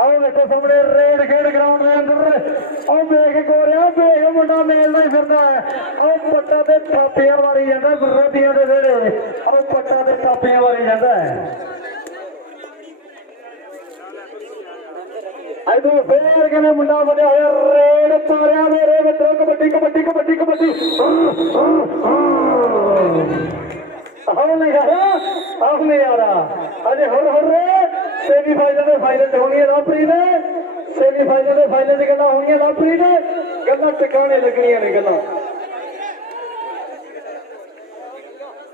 आओ देखो सामने रेड खेड ग्राउंड के अंदर आओ बेग गोरिया बेग मुंडा मेलदा ही फिरदा है आओ पट्टा ते थापियां मारी जांदा विरोधियां दे वेड़े आओ पट्टा ते थापियां मारी जांदा है अदू फिर कहने मुंडा बने रेड पारिया मेरे मित्रों कबड्डी कबड्डी कबड्डी कबड्डी आओ नहीं आ रहा अजे हुर सेमीफाइनल के फाइनल होनी है लापरी ने सेमीफाइनल के फाइनल की गल्लां होनी लापरी ने गल्लां टिकाने लगनियां ने गल्लां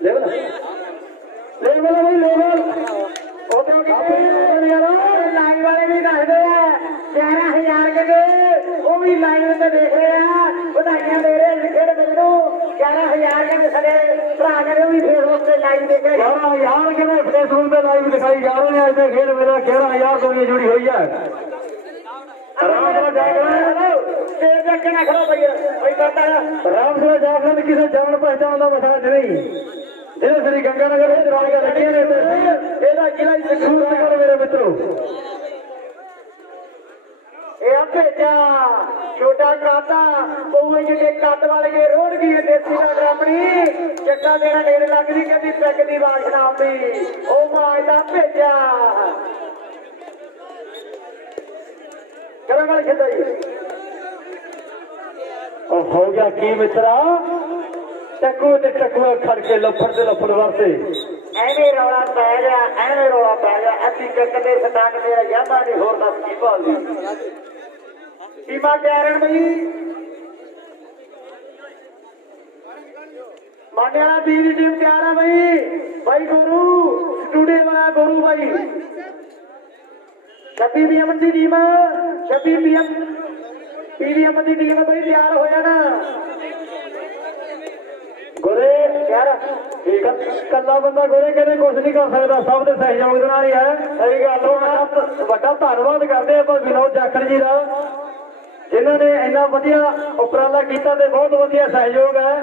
लेवल भाई लेवल लाइन वाले भी दसदे 11,000 के वो भी लाइन में देख रहे हैं बधाइयां दे रहे लिखे मैनू 11,000 के सारे भरा ने भी फेसबुक पे लाइव देखे 11,000 के फेसबुक पे लाइव दिखाई जा रहे हैं ऐसे खेल मेरा 11,000 दुनिया जुड़ी हुई है राम से जाकर किसी जान पहचान का मसाज नहीं जिले श्री गंगानगर मेरे मित्रों भेजा छोटा काता जिन्हें कद वाले के रोड की देसी का ड्रामनी चक्का देना नेड़े लगती कहती पैक की वासना आती ओ माजदा भेजा करो गल खेता जी हो गया की मित्रा टक्कू ते टक्कू खड़ के लफड़ वास्ते एवें रौला पै गया असी कदे सटाक मेरा यादा नहीं होर दस की भाल टीमा कैरन भाई माने वाला बीरी टीम तैयार है भाई गुरु स्टूडियो वाला गुरु भाई 26 PM की टीम 26 PM की टीम भाई तैयार हो जाना गोरे यार कला बंदा गोरे कहते कुछ नहीं कर सकता सब के सहयोग ही है सही गल बड़ा धन्यवाद करते हैं विनोद जाखड़ जी का जिन्होंने इन्ना वधिया उपराला किया बहुत वधिया सहयोग है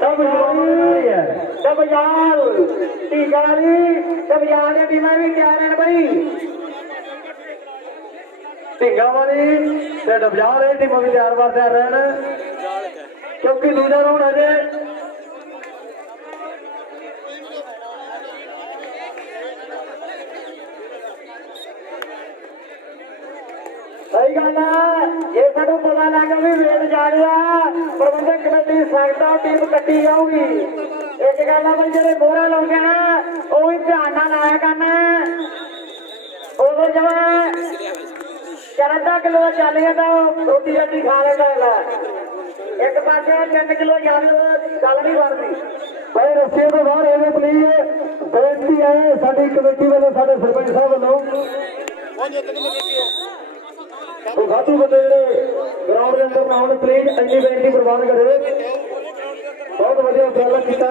सब है डबजाल टीका वाली डबजाल की टीम भी तैयार है भाई ढींगा वाली डबजाल टीम भी तैयार रहना क्योंकि दूजा राउंड अजे सही गल है ये सानू पता लग भी वेट जा रहा प्रबंधक कमेटी सकता टीम कट्टी जाऊगी एक गल है भाई जो गोरा लोग है वो भी ध्यान ना लाया करना उदो जब 14 किलो चल गया तो रोटी रोटी खा लेगा एक पास 3 किलो गल नहीं बनती भाई रस्से तो बाहर है प्लीज बेनती है साडी कमेटी वालों साडे सरपंच साहब वालों वाधू बंदे जो ग्राउंड के अंदर आउन प्लीज इन्नी बेनती प्रवान करे बहुत वधिया उपराला किया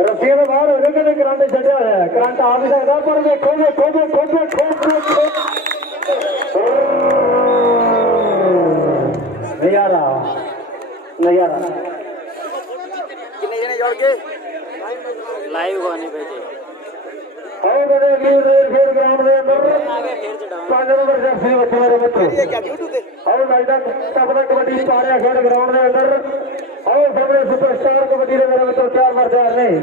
रस्सियों तो बाहर हो गए कि करंट छड्या होया है करंट आ भी सकता पर देखो नजारा जोड़ के लाइव गाने भेजे आओ बड़े फिर ग्राउंड के अंदर 5 नंबर जर्सी बच्चे मेरे मित्रों आओ नाइडा तबला कबड्डी पा रहा खेल ग्राउंड के अंदर आओ सामने सुपरस्टार कबड्डी के मेरे मित्रों 4 बार तैयार नहीं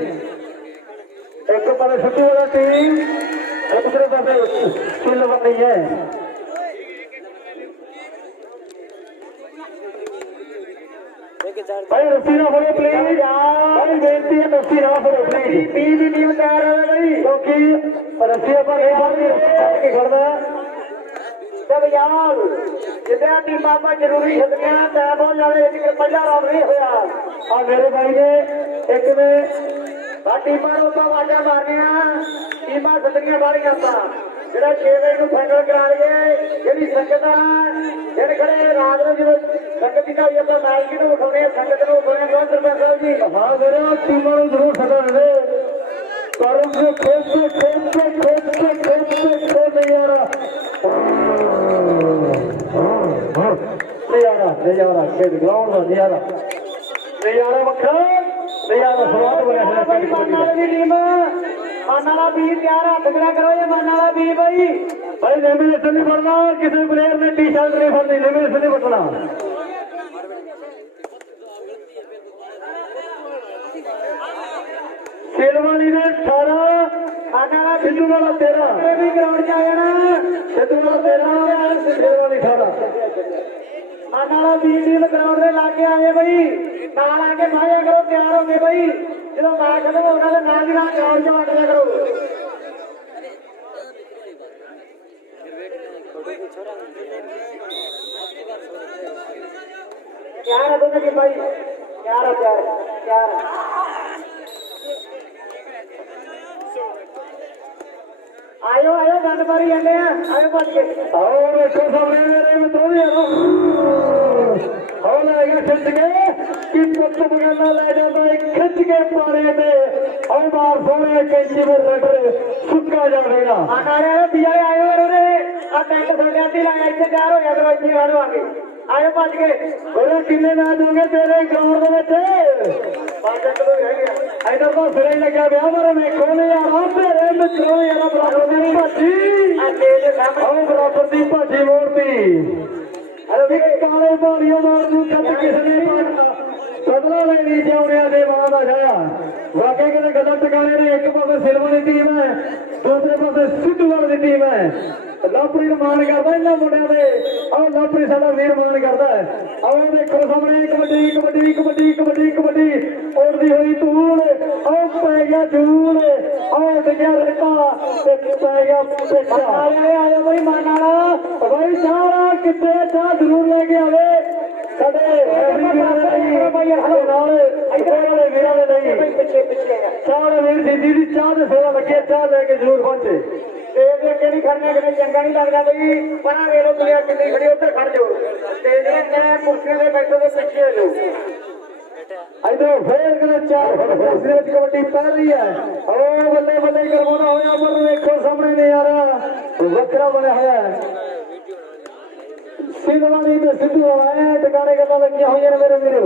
एक पास छुट्टी वाला टीम एक दूसरे पास चिल्ल बन रही है भाई रस्सी ना फड़ो प्लीज भाई बेनती है रस्सी ना फड़ो प्लीज पीली टीम तैयार है भाई क्योंकि रस्सी पर खड़ना जब यार जितना टीमां पर जरूरी छड़ियां तय बहुत ज्यादा पहला राउंड नहीं होया आ मेरे भाई ने एक में टीमां ਨੂੰ तो आवाजा मारनिया टीमां सदनियां बारियां था ਜਿਹੜਾ 6 ਵਜੇ ਨੂੰ ਫਾਈਨਲ ਕਰਾ ਲਈਏ ਜਿਹੜੀ ਸੰਗਤ ਆ ਜਿਹੜੇ ਖੜੇ ਰਾਤ ਨੂੰ ਜਦੋਂ ਸੰਗਤ ਦੀ ਕਾਈ ਆਪਾਂ ਮੈਚ ਨੂੰ ਉਠਾਉਣੇ ਸੰਗਤ ਨੂੰ ਉਠਾਉਣੇ ਬਹੁਤ ਸਰਪੰਚ ਸਾਹਿਬ ਜੀ ਹਾਂ ਮੇਰੇ ਟੀਮਾਂ ਨੂੰ ਜ਼ਰੂਰ ਸਦਾ ਦੇ ਕਰੂਗੇ ਖੇਡ ਨਹੀਂ ਆ ਰਹਾ नहीं आ रहा खेल ग्राउंड में नहीं आ रहा नजारा वखरा नजारा स्वाद बना भाई माना वाली टीम माना वाला भी तैयार हाथ खड़ा करो ये माना वाला भी भाई लेमिनेशन नहीं पड़ना किसी प्लेयर ने टी शर्ट नहीं पड़नी लेमिनेशन नहीं पड़ना शेरवानी ने 18 सिद्धू वाला 13 भी ग्राउंड च आ जाना सिद्धू वाला 13 शेरवानी 18 माना वाला भी टीम ग्राउंड में लाके आए भाई नाल आके माया करो तैयार हो गए भाई जो मैच खत्म होगा तो नाल ही नाल ग्राउंड च वट दिया करो तैयार है दोनों की भाई तैयार आयो गंद मारी जाने आयो भज के देखो सामने मेरे मित्रों खिंच के कि पुत बगाना लै जाता है खिंच के पाने में और मार सोने कैंची में रटर सुक्का जाएगा दिया आयो टेंट साढ़े आती लाया इतने तैयार हो गया इतनी गाड़ो आगे आयो भज के बोले किन्ने मैच होंगे तेरे ग्राउंड इधर तो सिर ही लग्या ब्याह मेरे वेखो ने यार तेरे मित्रों यार बराबर की भाजी बराबर की भाजी मोड़ती काले पालियों मारू कद किसने बदला लेनी चाउणिया के बाद आया वाकई कितने गल टकाने ने एक पास सिल्वर की टीम है दूसरे पास सिद्धू वाली टीम है लवप्रीत मान करता इन्होंने मुंडिया के और लवप्रीत साडा वीर मान करता है और देखो सामने कबड्डी उड़ती हुई धूल और पै गया झूल और डिग्या रेता पै गया आया भाई मान वाला भाई सारा कितने चाह जरूर लेके आवे चाह सेवा लगे चाह लेके जरूर पहुंचे खड़ने के चंगा नहीं लगता भाई परा वेलो दुनिया कितनी खड़ी उधर खड़ जाओ कुर्सियों से बैठो तो पिछे लो इधर फिर चार कबड्डी पै रही है ओ बल्ले बल्ले करवाना होया पर देखो सामने नहीं आ रहा वक्रा बना है सिद्धवानी में सिद्धू आए टकाने गल्ला लगी हुई मेरे मेरे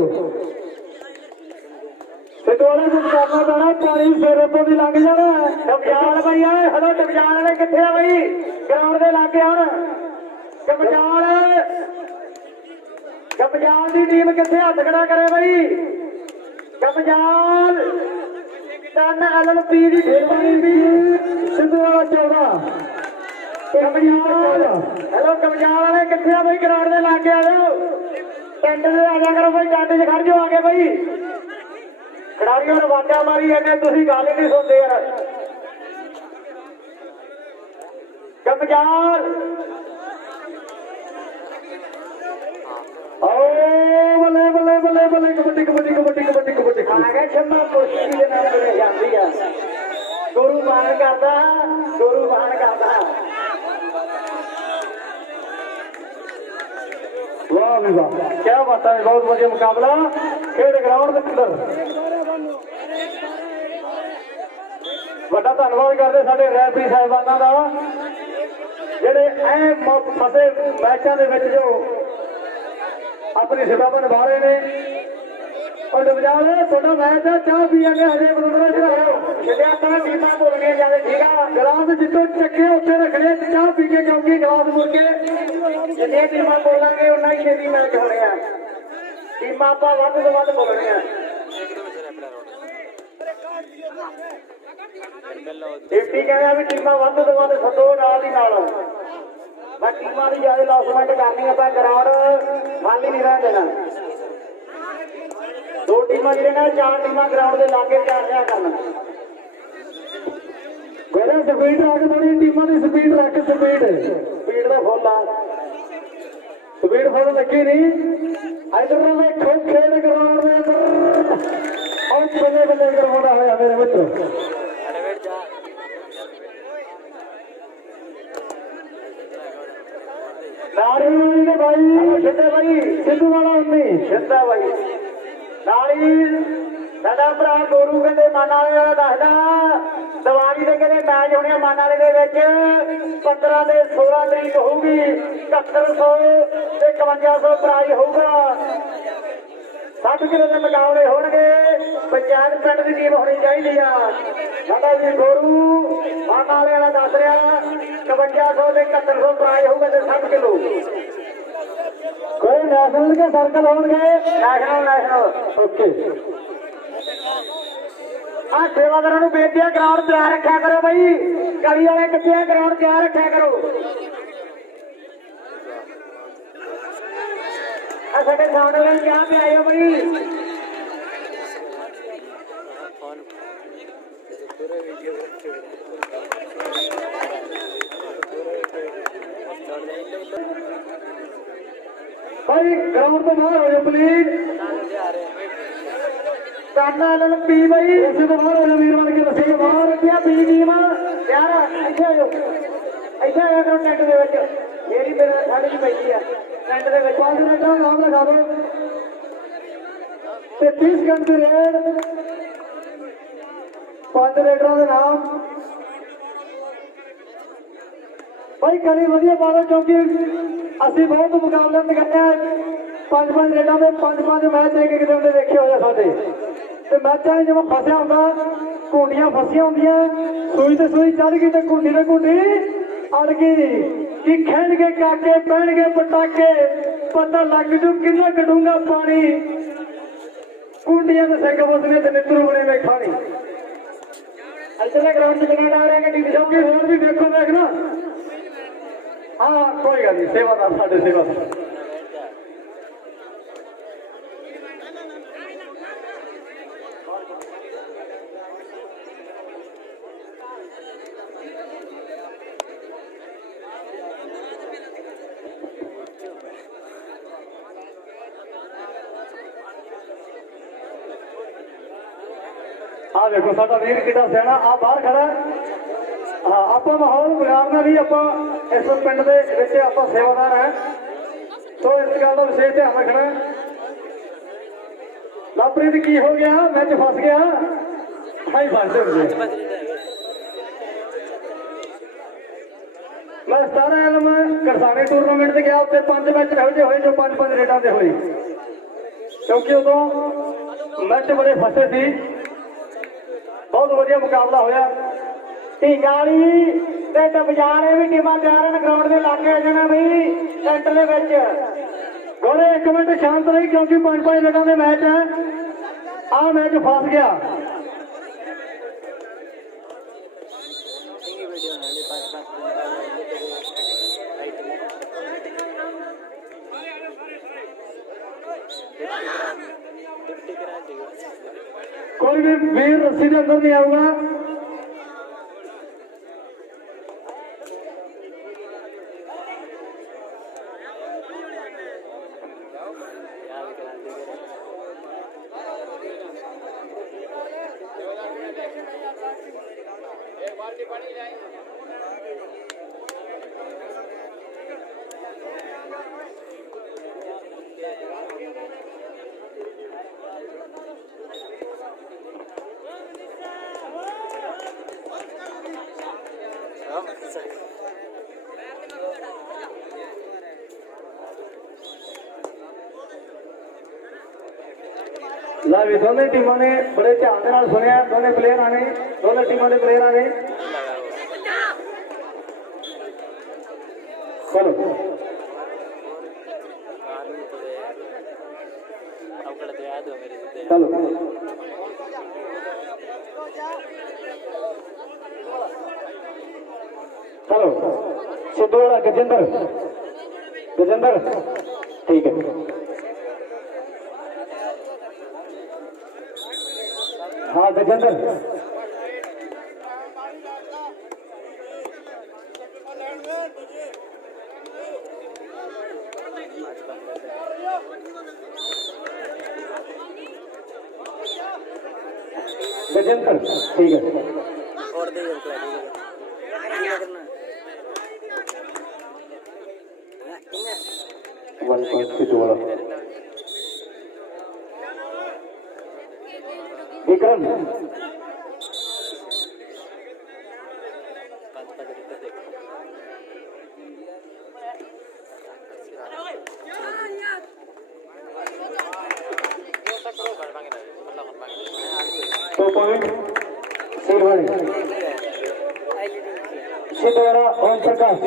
सिद्धू वाले कुछ करना पैना पानी सिर तो भी लग जाना टपजाल भाई आए हलो टपजाल वाले कितने भाई ग्राउंड के लागे आन टपजाल की टीम कितने हथ खड़ा करे भाई टपजाल टन LLP की सिद्धू वाला 14 हेलो कमजाल वाले कितने भाई ग्राउंड में लाके आ जाओ टेंट से आ जा करो भाई टेंट से खड़ जाओ आगे भाई खिडारियों ने वाजा मारी है तुम गल ही नहीं सुनते यार कमजाल बल्ले बल्ले बल्ले बल्ले कबड्डी आ गया क्षमा मुश्किल के नाम बने जाती है गुरु मान करता वाह भी वाह क्या बात है बहुत बढ़िया मुकाबला खेड ग्राउंड के अंदर बड़ा धन्यवाद करते साडे रैफरी साहिबाना का जेडे फसे मैचों के जो अपनी सेवा निभा रहे हैं और डबजाल थोड़ा मैच है चाह पी के हजे बरबर टीम भुल गए जाते ठीक है गिलास जितों चके उत्थे रखने चाह पी के क्योंकि गिलास मुड़ के जिन्नियां टीमां बोलांगे उन्ना ही छेती मैच होने हैं टीमां आपां वध तो वध बोलने हैं डिप्टी कहया भी टीमां वध तो वध सदो नाल ही नाल मैं टीमां दी ज्यादा लॉसमेंट करनी है ग्राउंड खाली नहीं रह देना दो टीमां जिहड़े ने चार टीमां ग्राउंड के लागे तैयार करना मेरा स्पीड रख थोड़ी टीमां की स्पीड रख स्पीड का फुल आ स्पीड फुल लगी नहीं इधर देखो खेड ग्राउंड में और बल्ले बल्ले करवाना होया मेरे मित्र नारी भाई सिद्धे भाई सिद्धू वाला 19 सिद्धा भाई नाली साडा भरा गोरू कहते माना वाले दसदा दिवाली के कहते मैच होने माना वाले 15 से 16 तरीक होगी 7100 ते 5100 प्राइज होगा 7 किलो के मुकाबले होंगे। पंचायत पिंड की टीम होनी चाहिए। साडा जी गोरू मानाले वाला दस रहा 5500 से 7100 प्राइज होगा 7 किलो। कोई नेशनल के सर्कल होंगे। National okay. आ सेवादारों बेनती है ग्राउंड तैयार रखा करो भाई। गली वाले कितने ग्राउंड तैयार रखा करो। साढ़े सामने वाले क्या पे आए हो भाई। भाई ग्राउंड तो बाहर हो जाओ प्लीज। करना पी भाई उसे तो बाहर हो जाओ। वीर बन के रस्सी बाहर क्या पी टीम यार ऐसे आ जाओ। ऐसे आया करो टेंट ਦੇ ਵਿੱਚ। ਮੇਰੀ ਮੇਰੇ ਨਾਲ ਖੜੀ ਬੈਠੀ ਆ टेंट ਦੇ ਵਿੱਚ। 5 ਮਿੰਟ ਦਾ ਨਾਮ ਲਗਾ ਦਿਓ ਤੇ 30 ਸਕਿੰਟ ਦੀ ਰੇਡ। 5 ਰੇਡਰਾਂ ਦੇ ਨਾਮ भाई करी वधिया पा दो क्योंकि असं बहुत मुकाबले में गए 5-5 रेडा में 5-5 मैच एक दिन के देखे हुए साढ़े तो मैचा जो फसिया होंगे घूंडियां फसिया होंगे सूई तो सूई चढ़ गई तो घूंडी तो घूंडी अड़ गई कि खेल के काके पहन के पटाके पता लग जू कितना कटूंगा पानी घूंडिया तो सिंह बसने तो नित्रू बने में खानी। इतने ग्राउंड से चला रहा है कि होर भी देखो देखना। हाँ कोई गल नहीं सेवादार साढ़े सेवादार आ देखो साडा वीर कितना सियाना आ बाहर खड़ा। हाँ आप माहौल बिगाड़ना नहीं। आप इस पिंड के आप सेवादार है तो इस गल का विशेष ध्यान रखना। लवप्रीत की हो गया मैच फस गया। हाई फस मैं 17 एलम करसानी टूरनामेंट से गया उत्ते 5 मैच ਇਹੋ ਜਿਹੇ ਹੋਏ जो 5-5 रेडा से हुए क्योंकि उदों मैच बड़े फसे सी। बहुत वधिया मुकाबला होया। ढींगा वाली ते डबजार भी टीमां तैयार हैं ग्राउंड के लागे आ जाना बई सेंटर दे विच। गोले 1 मिनट शांत रही क्योंकि 5-5 रेडा के मैच है। आ मैच फस गया। कोई भी वीर रस्सी के अंदर नहीं आऊगा। ला भी दोनों टीमों ने बड़े ध्यान के नाल सुनिया। दोनों प्लेयर आने दोनों टीमों के प्लेयर आने। चलो चलो चलो सिद्धू वाला गजेंद्र गजेंद्र ठीक है। हाँ गजेंद्र गजेंद्र ठीक है। और Vikram 2 point Silwadi Siddhwada Om Prakash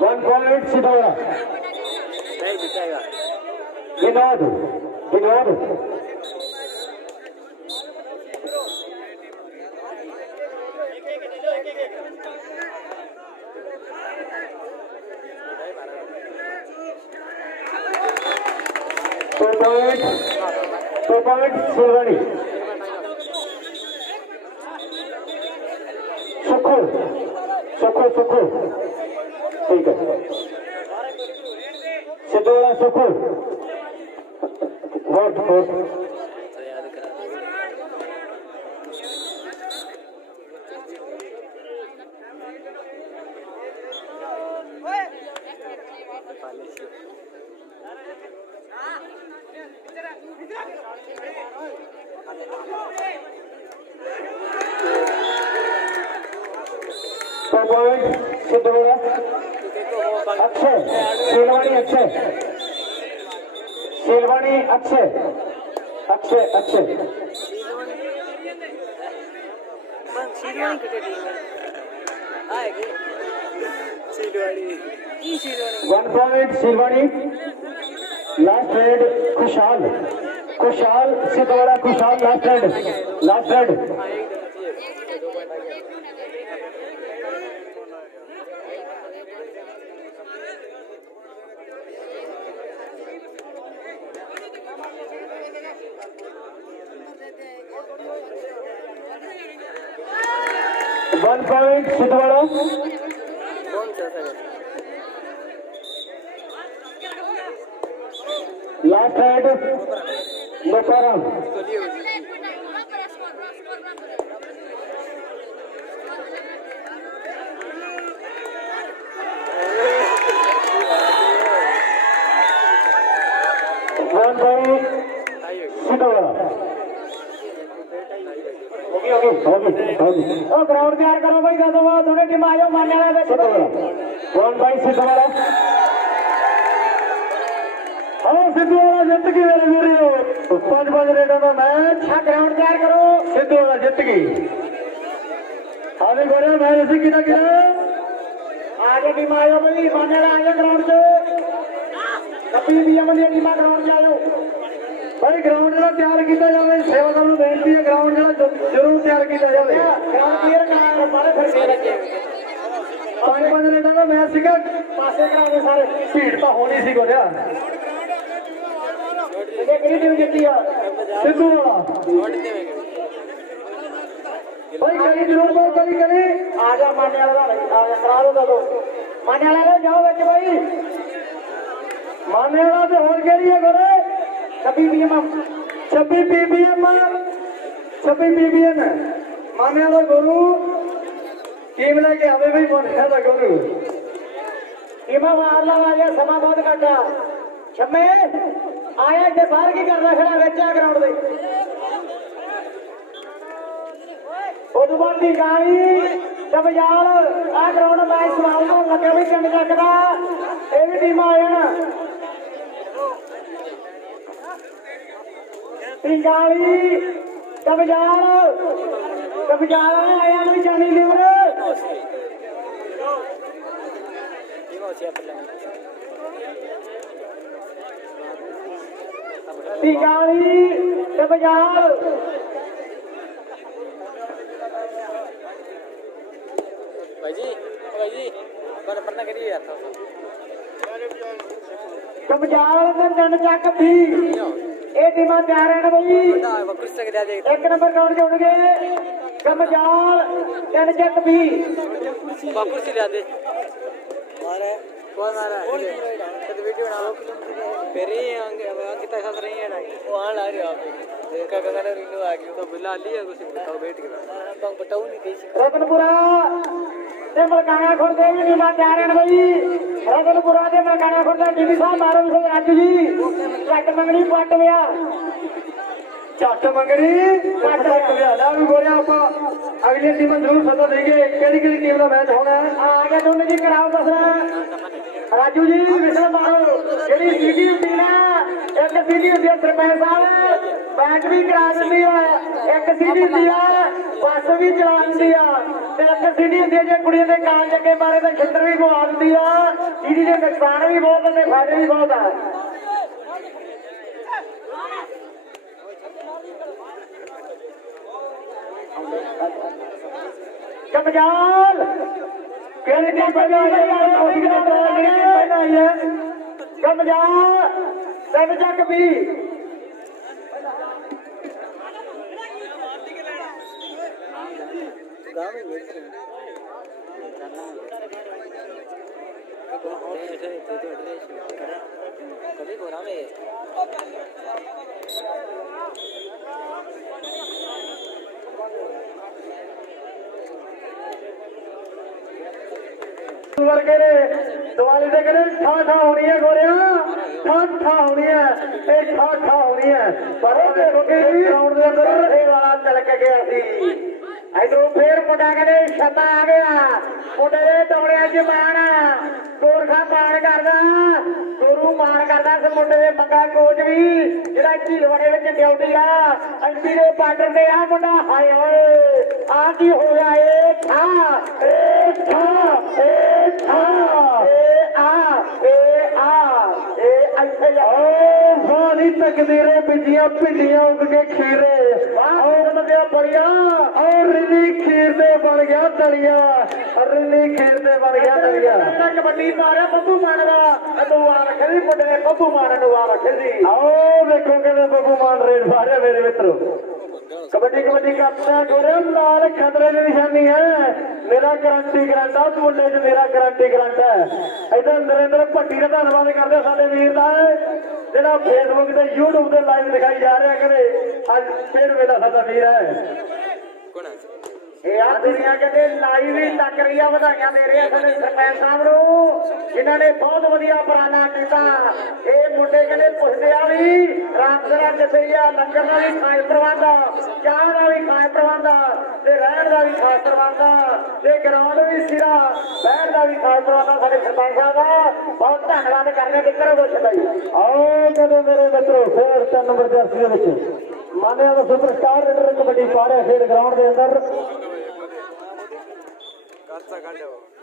1 point Siddhwada Vinod 2 point Silwadi Sukho ठीक है Siddhwada Sukho vote 2 point Siddhwada Akshay Silwadi Akshay one point Silwadi last raid Khushhal Siddhwada Khushhal last raid 1 point Siddhwada last raid Mokaram 1 point Siddhwada ground तैयार करो भाई दोनों टीम आ जाओ मारने वाला 1 बाई सिद्धवाड़ा सिद्धवाड़ा जित गई मेरे मेरे 5 रेडों का मैच ग्राउंड तैयार करो सिद्धवाड़ा जित गई आगे बोले मैच ऐसे किना आगे टीम आ जाओ भाई मारने वाला आ जाओ ग्राउंड से कभी भी अमली टीम ग्राउंड से आ जाओ भाई ग्राउंड जो तैयार किया जाए सेवादार को बेनती है ग्राउंड जो जरूर तैयार किया जाए ग्राउंड क्लियर हमारे फिर 5 मिनटों का मैच सीखा पासे कराओगे सारे भीड़ तो होनी सी को सिद्धवाड़ा भाई करी जरूर बोल करी आ जा मारने वाला करा दो मारने वाला जाओ बच्चे भाई मारने वाला तो हो गया करे 26 पीबीएम माने वाला गुरु टीम लेके आवे भाई माने वाला गुरु टीम मारला आ गया समा बहुत घटा छम्मे आया जे बाहर की करना खड़ा बेचा ग्राउंड दे उदबंदी गाड़ी जब यार आ ग्राउंड मैच समाउंड लगे भी चंद चकदा ए भी टीम आया पिंगाली कबजार आया नहीं जानी लिवर पिंगाली कबजार भाई जी कौन पढ़ना करिए यार कबजार जन चक भी ये टीम तैयार है ना भाई 1 नंबर ग्राउंड के होंगे कमजाल 3 जट भी कुर्सी ला दे मारे कौन मारा तो वीडियो बना लो फिर ही कितना साल रही है ना वो आ ला रहे हो आप देखा गगन रिंग आ गई तो बुला लिया कुछ बताओ बैठ के बंग बताओ नहीं देसी रतनपुरा ते मलकाना खोल दे भी टीम तैयार है ना भाई रतनपुरा ते मलकाना खोल दे टीवी साहब मारो भी राजू जी चट मंगनी पट गया चट मंगनी पट गया ला भी बोलिया आप अगली अगली टीम जरूर सदा देंगे कि टीम का मैच होना है आगे दोनों जी कराओ दस राजू जी विशल मारो जी सीधी होती है एक सीधी होती है सरपंच साहब मैच भी करा दी है एक सीधी होती है बस भी चला दी है एक सीधी होती है जो कुड़ियों के कान जगे मारे तो छित्र भी गवा दी है सीधी के नुकसान भी बहुत है फायदे भी बहुत है कमजाल कमजाल सब जग भी वर्गे ने दिवाली से कहते ठा ठा होनी है गोरिया ठा ठा होनी है ये ठा ठा होनी है पर ग्राउंड के अंदर वाला चल के गया सी इधरों फिर मुंडा कहते छपा आ गया मुंडे ने दौड़िया च मान गोरखा मान करदा गुरु मान करदा ते मुंडे ने मंगा कोच भी जिहड़ा झीलवाड़े which duty uh MP they border ते आ मुंडा हाय ओए आ की होया ए ठा ए ठा ए ठा ए आ ए ऐसे ओ वाली तकदीरें बिजियां भिंडियां उग के खीरे और मदिया बढ़िया और रिनी खीर दे बन गया दलिया रिनी खीर दे बन गया दलिया कबड्डी मारे बब्बू मान दा तू आ रखे सी मुंडे ने बब्बू मान नु आ रखे सी आओ देखो कहते बब्बू मान रेड मारे मेरे मित्रों कबड्डी कबड्डी करता गोरे लाल खतरे की निशानी है मेरा गारंटी ग्रंट आ मुंडे च मेरा गारंटी ग्रंट है इधर नरेंद्र भट्टी का धन्यवाद करते साडे वीर का ਜਿਹੜਾ फेसबुक ਤੇ YouTube ਤੇ ਲਾਈਵ ਦਿਖਾਈ ਜਾ ਰਿਹਾ ਕਹਿੰਦੇ ਅੱਜ ਫੇਰ ਵੇਲਾ ਸਾਡਾ ਵੀਰ ਹੈ ਇਹ ਯਾਰ ਦੁਨੀਆ ਕਹਿੰਦੇ ਲਾਈਵ ਹੀ ਤੱਕ ਰਹੀਆ ਵਧਾਈਆਂ ਦੇ ਰਹੇ ਸਾਡੇ ਸਰਪੰਚ ਸਾਹਿਬ ਨੂੰ ਜਿਨ੍ਹਾਂ ਨੇ ਬਹੁਤ ਵਧੀਆ ਉਪਰਾਲਾ ਕੀਤਾ ਇਹ ਮੁੰਡੇ ਕਹਿੰਦੇ ਪੁੱਛਦੇ ਆ ਵੀ ਰਾਮਸਰਾ ਕਿੱਥੇ ਆ ਲੰਗਰ ਦਾ ਵੀ ਖਾਸ ਪ੍ਰਬੰਧ ਚਾਹ ਦਾ ਵੀ ਖਾਸ ਪ੍ਰਬੰਧ ਤੇ ਰਹਿਣ ਦਾ ਵੀ ਖਾਸ ਪ੍ਰਬੰਧ ਤੇ ਗਰਾਊਂਡ ਵੀ ਸਿਰਾ ਬਹਿਣ ਦਾ ਵੀ ਖਾਸ ਪ੍ਰਬੰਧ ਸਾਡੇ ਸਰਪੰਚ ਸਾਹਿਬ ਦਾ ਬਹੁਤ ਧੰਨਵਾਦ ਕਰਨੇ ਤੇ ਕਰੋ ਪੁੱਛਦਾ ਜੀ ਆਓ ਕਹਿੰਦੇ ਮੇਰੇ ਮਿੱਤਰੋ ਫੇਰ 3 ਨੰਬਰ ਜਰਸੀ ਦੇ ਵਿੱਚ ਮਾਨਿਆ ਦਾ ਸੁਪਰਸਟਾਰ ਰੇਡਰ ਕਬੱਡੀ ਪਾ ਰਿਹਾ ਖੇਡ ਗਰਾਊਂਡ ਦੇ ਅੰਦਰ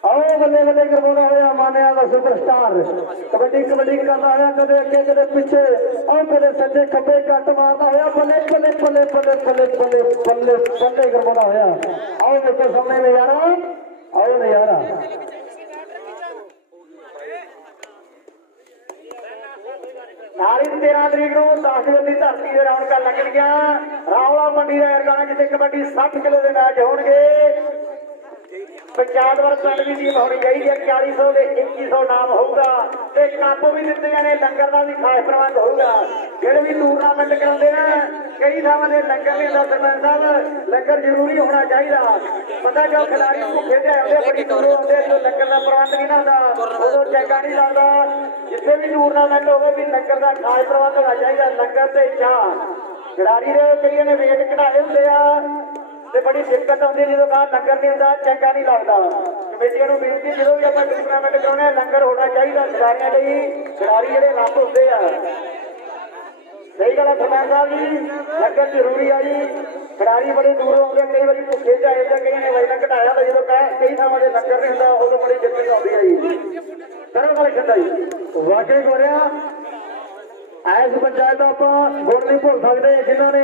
आओ बल्ले बल्ले करवाना होया मानिया का सुपरस्टार कबड्डी कबड्डी करता होया कदे अगे कदे पीछे और कदे सज्जे खब्बे कट मारता होया बल्ले बल्ले बल्ले बल्ले बल्ले बल्ले बल्ले बल्ले करवाना होया आओ देखो सामने नजारा आओ नजारा नारी 13 तरीक को 10 बजे धरती के रौनक लग गया रावला मंडी का एयरगाना जिसे कबड्डी 60 किलो के मैच होंगे पंचायत वर्ग पिंड की टीम होनी चाहिए 4100 के 2100 नाम होगा कप भी दिते जाने लंगर का भी खास प्रबंध होगा जेडे भी टूरनामेंट कराते हैं कई थावां ते लंगर नहीं होंदा सरपंच साहब लंगर जरूरी होना चाहिए पता क्यों खिलाड़ी भुखे ते आते बड़ी दूरों आते जो लंगर का प्रबंध नहीं होंदा उदों चंगा नहीं लगता जिथे भी टूरनामेंट होवे भी लंगर का खास प्रबंध होना चाहिए लंगर ते चाह खिलाड़ी दे कई ने वेट घटाए होंदे ते बड़ी दिक्कत आती है जो बाहर लंगर नहीं होता चंगा नहीं लगता कमेटियां नूं बेनती जो भी आप टूरनामेंट कराने लंगर होना चाहिए खिलाड़ियों लई खिलाड़ी जिहड़े रब होंदे आ सही गल है सरपंच साहब जी लंगर जरूरी है जी खिलाड़ी बड़े दूरों आते कई बार भुखे च आए कई ने वजन घटाया तो जो कई थावां ते लंगर नहीं होंदा उदों बड़ी दिक्कत आती है जी करो गल छड्डा जी वाकई हो रहा ऐस पंचायत आप गुण नहीं भुल सकते जिन्होंने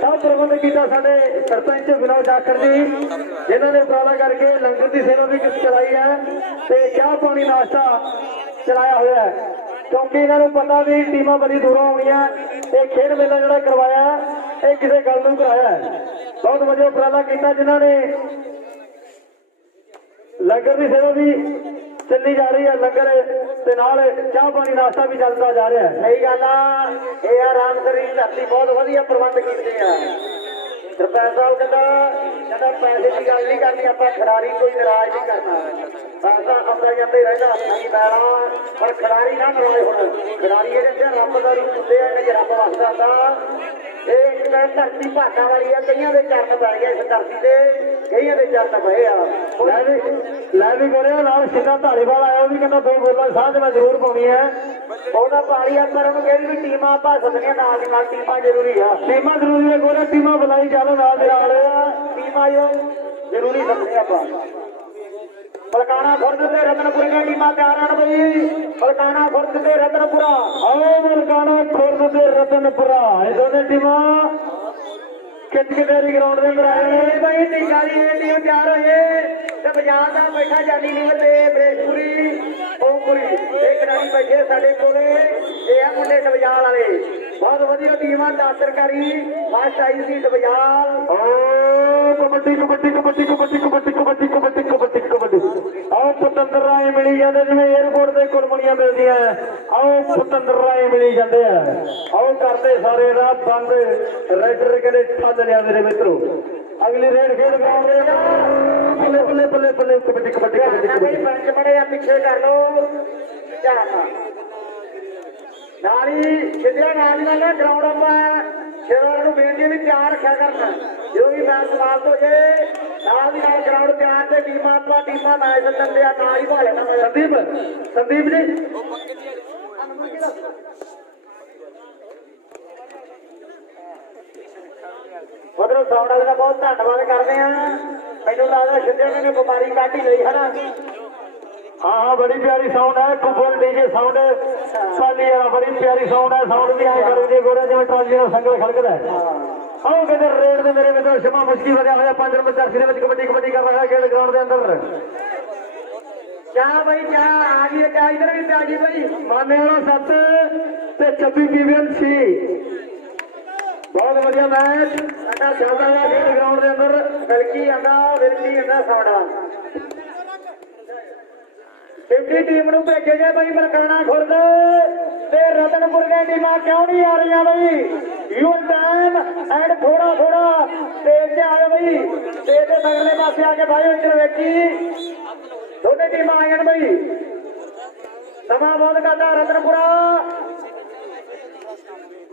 सब प्रबंध किया साडे सरपंच विनोद जाखड़ जी जिन्होंने उपराला करके लंगर की सेवा भी चलाई है तो चाह पानी नाश्ता चलाया हुआ है क्योंकि इन्होंने पता भी टीमां बड़ी दूरों आउणियां ते खेड मेला जिहड़ा करवाया ये किसी गल नूं कराया है बहुत वधिया उपराला किया जिन्होंने लंगर की सेवा भी चली जा रही है लंगर ते नाल चाह पानी नाश्ता भी चलता जा रहा है सही गल आ रामसरी धरती बहुत वधिया प्रबंध कीते आ सरपंच साहब कहता पैसे की गल नहीं करनी आप खिलाड़ी कोई नाराज नहीं करना पैसा आंदा जाता ही रहता नहीं पैना पर खिलाड़ी ना नाराज होना खिलाड़ी जिहड़े रब का रूप होंदे आ कि रब वसदा एक धरती भाटा वाली है कईयां दे चरण पै गए इस धरती से ਕਈਆਂ ਦੇ ਜੱਟ ਪਏ ਆ ਲੈ ਵੀ ਕਰਿਆ ਨਾਲ ਸਿੱਧਾ ਧਾਰੀਵਾਲ ਆਇਆ ਉਹ ਵੀ ਕਹਿੰਦਾ ਦੋ ਬੋਲਾਂ ਸਾਂਝ ਮੈਂ ਜ਼ਰੂਰ ਪਾਉਣੀ ਹੈ ਉਹਦਾ ਪਾਰੀ ਆ ਪਰ ਉਹਨੂੰ ਕਹਿੰਦੀ ਵੀ ਟੀਮਾਂ ਆਪਾਂ ਸੱਦਣੀਆਂ ਨਾਲ ਦੀ ਨਾਲ ਟੀਮਾਂ ਜ਼ਰੂਰੀ ਆ ਟੀਮਾਂ ਜ਼ਰੂਰੀ ਹੈ ਗੋਰਾ ਟੀਮਾਂ ਬੁਲਾਈ ਚੱਲ ਨਾਲ ਦੇ ਨਾਲ ਟੀਮਾਂ ਜ਼ਰੂਰੀ ਸੱਦਣੀਆਂ ਆਪਾਂ ਮਲਕਾਣਾ ਖੁਰਦ ਤੇ ਰਤਨਪੁਰ ਦੀਆਂ ਟੀਮਾਂ ਤਿਆਰ ਹਨ ਬਈ ਮਲਕਾਣਾ ਖੁਰਦ ਤੇ ਰਤਨਪੁਰਾ ਆਓ ਮਲਕਾਣਾ ਖੁਰਦ ਤੇ ਰਤਨਪੁਰਾ ਇਹ ਦੋਨੇ ਟੀਮਾਂ ਕਿੱਥੇ ਤੇਰੀ ਗਰਾਊਂਡ ਦੇ ਅੰਦਰ ਆਏ ਨੇ ਬਈ ਟੀਕਾ ਦੀ ਟੀਮ ਤਿਆਰ ਹੋਏ ਤੇ ਬਾਜ਼ਾਰ ਦਾ ਬੈਠਾ ਜਾਨੀ ਲੀਵਰ ਤੇ ਬ੍ਰੇਸ਼ਪੁਰੀ ਓਮਪੁਰੀ ਇਹ ਖਿਡਾਰੀ ਬੈਠੇ ਸਾਡੇ ਕੋਲੇ ਇਹ ਆ ਮੁੰਡੇ ਸਬਜਾਲ ਵਾਲੇ ਬਹੁਤ ਵਧੀਆ ਟੀਮਾਂ ਦਾ ਸਰਕਾਰੀ ਫਸਟ ਆਈ ਸੀ ਸਬਜਾਲ ਓ ਕਬੱਡੀ ਕਬੱਡੀ ਕਬੱਡੀ ਕਬੱਡੀ ਕਬੱਡੀ ਕਬੱਡੀ ਕਬੱਡੀ ਕਬੱਡੀ ਕਬੱਡੀ ਆਓ ਪਤੰਦਰ ਰਾਏ ਮਿਲੀ ਜਾਂਦੇ ਜਿਵੇਂ 에어ਪੋਰਟ ਤੇ ਕੁੜਮਣੀਆਂ ਮਿਲਦੀਆਂ ਆਓ ਪਤੰਦਰ ਰਾਏ ਮਿਲੀ ਜਾਂਦੇ ਆ ਆਓ ਕਰਦੇ ਸਾਰੇ ਦਾ ਬੰਦ ਰੈਡਰ ਕਹਿੰਦੇ ਠੱਲ ਲਿਆ ਮੇਰੇ ਮਿੱਤਰੋ ਅਗਲੀ ਰੇਡ ਖੇਡ ਪਾਉਂਦੇ ਬੱਲੇ ਬੱਲੇ ਬੱਲੇ ਬੱਲੇ ਕਬੱਡੀ ਕਬੱਡੀ ਕਬੱਡੀ ਪੰਜ ਬੜੇ ਆ ਪਿੱਛੇ ਕਰ ਲੋ ਚੱਲ ਨਾਲੀ ਸਿੱਧਿਆ ਨਾਲ ਨਾਲ ਗਰਾਊਂਡ ਆਪਾਂ ਖੇਡਾਂ ਨੂੰ ਬੇਨਤੀ ਵੀ ਤਿਆਰ ਰੱਖਿਆ ਕਰਨਾ ਜੋ ਵੀ ਮੈਚ ਸਮਾਪਤ ਹੋ ਜੇ ਨਾਲ ਦੀ ਨਾਲ ਗਰਾਊਂਡ ਤਿਆਰ ਤੇ ਟੀਮਾਂ ਆਪਾਂ ਟੀਮਾਂ ਮੈਚ ਚੱਲਦੇ ਆ ਨਾਲ ਹੀ ਭਾਲਣਾ ਸੰਦੀਪ ਜੀ ਮਤਲਬ ਸਾਊਂਡ ਵਾਲੇ ਦਾ ਬਹੁਤ ਧੰਨਵਾਦ ਕਰਦੇ ਆ ਮੈਨੂੰ ਲੱਗਦਾ ਸਿੱਧੇ ਨੇ ਬਿਮਾਰੀ ਕੱਢ ਹੀ ਲਈ ਹੈ ਨਾ हाँ बड़ी प्यारी साउंड है कुफल डीजे साउंड साली बड़ी प्यारी साउंड है साउंड भी आए कर गोरे जिवें ट्राली संगल खड़कदा है आओ कहते रेड दे मेरे मित्र शमा मुश्किल वजह होया 5 नंबर चरसी दे विच कबड्डी कबड्डी कर रहा है खेल ग्राउंड दे अंदर क्या भाई क्या आ गई क्या इधर भी आ गई भाई माने वाला 7 ते 26 पीवीएल 6 बहुत बढ़िया मैच साडा चलदा है खेल ग्राउंड दे अंदर विरकी आंदा साडा सिटी टीम ਨੂੰ ਭੇਜੇ ਗਏ ਬਈ ਮਲਕਾਣਾ ਖੁਰਦ ਤੇ ਰਤਨਪੁਰ ਦੀਆਂ ਟੀਮਾਂ ਕਿਉਂ ਨਹੀਂ ਆ ਰਹੀਆਂ ਬਈ ਯੂ ਟਾਈਮ ਐਂਡ ਥੋੜਾ ਥੋੜਾ ਸਟੇਜ ਤੇ ਆਏ ਬਈ ਸਟੇਜ ਦੇ ਮਗਰਲੇ ਪਾਸੇ ਆ ਕੇ ਬਾਈ ਇੱਧਰ ਵੇਖੀ ਦੋਨੇ ਟੀਮਾਂ ਆਈਆਂ ਬਈ ਸਮਾਂ ਬਹੁਤ ਘੱਟਾ ਰਤਨਪੁਰਾ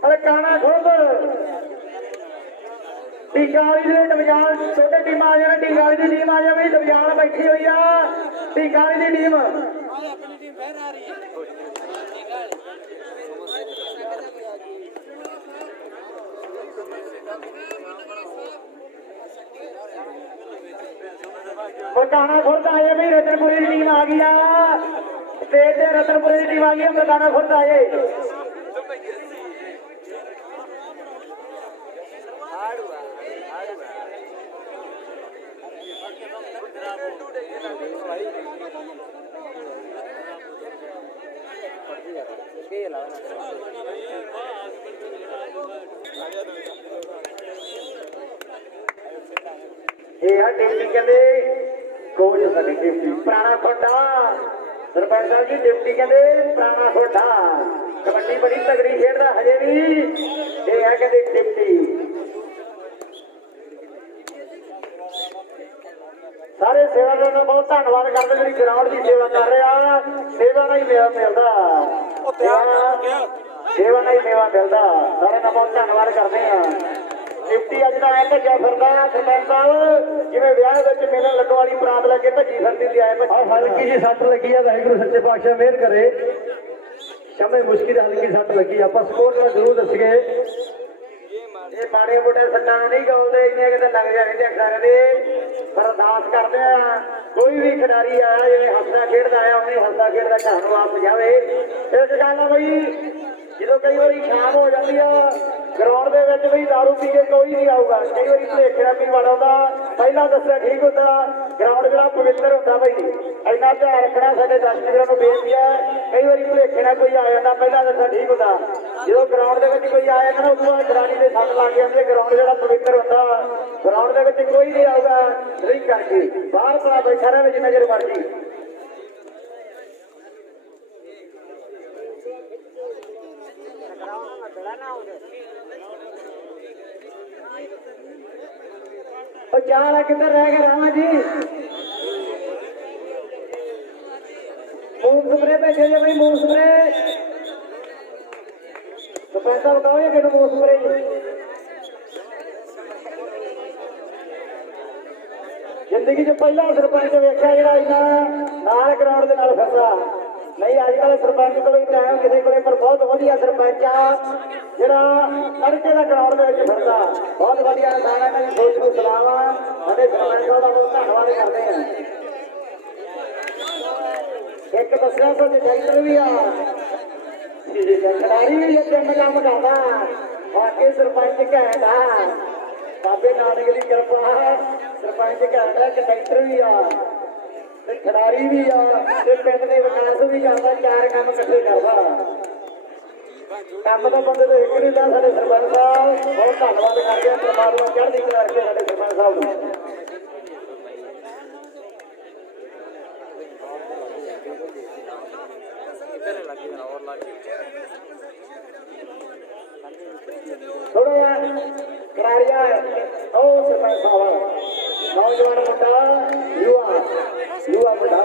ਮਲਕਾਣਾ ਖੁਰਦ ਟੀਕਾਲੀ ਦੇ ਡਿਵੀਜ਼ਨ ਛੋਟੇ ਟੀਮਾਂ ਆ ਜਾਣ ਟੀਕਾਲੀ ਦੀ ਟੀਮ ਆ ਜਾਵੇ ਡਿਵੀਜ਼ਨ ਬੈਠੀ ਹੋਈ ਆ ਟੀਕਾਲੀ ਦੀ ਟੀਮ ਆਪਣੀ ਟੀਮ ਫੇਰ ਆ ਰਹੀ ਹੈ ਮਲਕਾਣਾ ਖੁਰਦ ਆਏ ਵੀ ਰਤਨਪੁਰੀ ਦੀ ਟੀਮ ਆ ਗਈ ਆ ਸਟੇਜ ਤੇ ਰਤਨਪੁਰੀ ਦੀ ਟੀਮ ਆ ਗਈ ਆ ਮਲਕਾਣਾ ਖੁਰਦ ਆਏ ਇਹ ਆ ਡਿਪਟੀ ਕਹਿੰਦੇ ਕੋਚ ਸਾਡੀ ਡਿਪਟੀ ਪੁਰਾਣਾ ਖੋਟਾ ਸਰਪੰਚ ਸਾਹਿਬ ਜੀ ਡਿਪਟੀ ਕਹਿੰਦੇ ਪੁਰਾਣਾ ਖੋਟਾ ਕਬੱਡੀ ਬੜੀ ਤਗੜੀ ਖੇਡਦਾ ਹਜੇ ਵੀ ਇਹ ਆ ਕਹਿੰਦੇ ਡਿਪਟੀ ਸਾਰੇ ਸੇਵਾਦਾਰਾਂ ਦਾ ਬਹੁਤ ਧੰਨਵਾਦ ਕਰਦੇ ਜਿਹੜੀ ਗਰਾਊਂਡ ਦੀ ਸੇਵਾ ਕਰ ਰਿਹਾ ਸੇਵਾ ਨਾਲ ਹੀ ਮੇਵਾ ਮਿਲਦਾ ਸੇਵਾ ਨਾਲ ਹੀ ਮੇਵਾ ਮਿਲਦਾ ਸਾਰੇ ਦਾ ਬਹੁਤ ਧੰਨਵਾਦ ਕਰਦੇ ਆ ਡਿਪਟੀ ਅੱਜ ਦਾ ਆਇਆ ਭੱਜਿਆ ਫਿਰਦਾ ਸਰਪੰਚ ਸਾਹਿਬ ਜਿਵੇਂ ਵਿਆਹ ਵਿੱਚ ਮੇਲੇ ਲੱਗਣ ਵਾਲੀ ਪ੍ਰਾਂਤ ਲੈ ਕੇ ਭੱਜੀ ਫਿਰਦੀ ਸੀ ਆਏ ਆ ਹਲਕੀ ਜੀ ਸੱਟ ਲੱਗੀ ਆ ਵਾਹਿਗੁਰੂ ਸੱਚੇ ਪਾਤਸ਼ਾਹ ਮਿਹਰ ਕਰੇ ਸ਼ਮੇ ਮੁਸ਼ਕਿਲ ਹਲਕੀ ਸੱਟ ਲੱਗੀ ਆਪਾਂ ਸਕੋਰ ਦਾ ਜ਼ਰੂਰ ਦੱਸੀਏ ਇਹ ਮਾੜੇ ਮੋਟੇ ਸੱਟਾਂ ਨਹੀਂ ਗਾਉਂਦੇ ਇੰਨੇ ਕਿਤੇ ਲੱਗ ਜਾਂਦੇ ਅਖਾਰੇ ਦੇ ਪਰ ਅਰਦਾਸ ਕਰਦੇ ਆ ਕੋਈ ਵੀ ਖਿਡਾਰੀ ਆਇਆ ਜਿਵੇਂ ਹੱਸਦਾ ਖੇਡਦਾ ਆਇਆ ਉਹਨੇ ਹੱਸਦਾ ਖੇਡਦਾ ਘਰ ਨੂੰ ਵਾਪਸ ਜਾਵੇ ਇਸ ਗੱਲ ਆ ਬਈ ਜਦੋਂ ਕਈ ਵਾਰੀ ਸ਼ਾਮ ਹੋ ਜਾਂਦੀ ਆ ਗਰਾਊਂਡ ਦੇ ਵਿੱਚ ਬਈ ਦਾਰੂ ਪੀ ਕੇ ਕੋਈ ਨਹੀਂ ਆਊਗਾ ਕਈ ਵਾਰੀ ਭੁਲੇਖਿਆ ਵੀ ਵੜਾਉਂਦਾ ਪਹਿਲਾਂ ਦੱਸਿਆ ਠੀਕ ਹੁੰਦਾ ਗਰਾਊਂਡ ਜਿਹੜਾ ਪਵਿੱਤਰ ਹੁੰਦਾ ਬਈ ਇੰਨਾ ਧਿਆਨ ਰੱਖਣਾ ਸਾਡੇ ਦਰਸ਼ਕਾਂ ਨੂੰ ਬੇਨਤੀ ਹੈ ਕਈ ਵਾਰੀ ਭੁਲੇਖੇ ਨਾਲ ਕੋਈ ਆ ਜਾਂਦਾ ਪਹਿਲਾਂ ਦੱਸਿਆ ਠੀਕ ਹੁੰਦਾ ਜਦੋਂ ਗਰਾਊਂਡ ਦੇ ਵਿੱਚ ਕੋਈ ਆ ਜਾਂਦਾ ਉਸ ਤੋਂ ਬਾਅਦ ਖਿਡਾਰੀ ਦੇ ਸੱਟ ਲੱਗ ਜਾਂਦੇ ਗਰਾਊਂਡ ਜਿਹੜਾ ਪਵਿੱਤਰ ਹੁੰਦਾ ਗਰਾਊਂਡ ਦੇ ਵਿੱਚ ਕੋਈ ਨਹੀਂ ਆਊਗਾ ਡਰਿੰਕ ਕਰਕੇ ਬਾਹਰ ਪਾ ਬੈਠਾ ਰਹੇ ਜਿੰਨਾ ਚਿਰ ਮਰਜੀ चार किधर रह गए रामा जी मूंग स्प्रे बैठे जी भाई मूंग स्प्रे तो पैसा बताओ ये कि मूंग स्प्रे ਜ਼ਿੰਦਗੀ 'ਚ ਪਹਿਲਾ ਸਰਪੰਚ ਵੇਖਿਆ ਜਿਹੜਾ ਇੰਨਾ ਨਾਲ ਗਰਾਊਂਡ ਦੇ ਨਾਲ ਫਿਰਦਾ ਨਹੀਂ। ਅੱਜ ਕੱਲ੍ਹ ਸਰਪੰਚ ਕੋਲ ਟਾਈਮ ਕਿਸੇ ਕੋਲੇ, ਪਰ ਬਹੁਤ ਵਧੀਆ ਸਰਪੰਚ ਆ ਜਿਹੜਾ ਤੜਕੇ ਦਾ ਗਰਾਊਂਡ ਦੇ ਵਿੱਚ ਫਿਰਦਾ। ਬਹੁਤ ਵਧੀਆ ਸਾਰਿਆਂ ਦੀ ਸੋਚ ਨੂੰ ਸਲਾਮ ਆ। ਸਾਡੇ ਸਰਪੰਚ ਸਾਹਿਬ ਦਾ ਬਹੁਤ ਧੰਨਵਾਦ ਕਰਦੇ ਆ। ਇੱਕ ਦੱਸਿਆ ਸੋ ਡਾਇਰੈਕਟਰ ਵੀ ਆ, ਖਿਡਾਰੀ ਵੀ ਚੰਗਾ ਕੰਮ ਕਰਦਾ। ਬਾਕੀ ਸਰਪੰਚ ਘੈਂਟ ਆ, ਬਾਬੇ ਨਾਨਕ ਦੀ ਕਿਰਪਾ। ਸਰਪੰਚ ਘੈਂਟ ਆ, ਕੰਡਕਟਰ ਵੀ ਆ ਤੇ ਖਿਡਾਰੀ ਵੀ ਆ ਤੇ ਪਿੰਡ ਦੇ ਵਿਕਾਸ ਵੀ ਕਰਦਾ। ਚਾਰ ਕੰਮ ਇਕੱਠੇ ਕਰਦਾ। ਕੰਮ ਦਾ ਬੰਦੇ ਤੋਂ ਇੱਕ ਨਹੀਂ ਦਾ। ਸਾਡੇ ਸਰਪੰਚ ਸਾਹਿਬ ਬਹੁਤ ਧੰਨਵਾਦ ਕਰਦੇ ਆ। ਪਰਮਾਤਮਾ ਚੜ੍ਹਦੀ ਕਲਾ ਰੱਖੇ ਸਾਡੇ ਸਰਪੰਚ ਸਾਹਿਬ ਨੂੰ। ਥੋੜਾ ਕਰਾਰੀਆ ਉਹ ਸਰਪੰਚ ਸਾਹਿਬ ਨੌਜਵਾਨ ਮੁੰਡਾ ਯੁਵਾ ਮੁੰਡਾ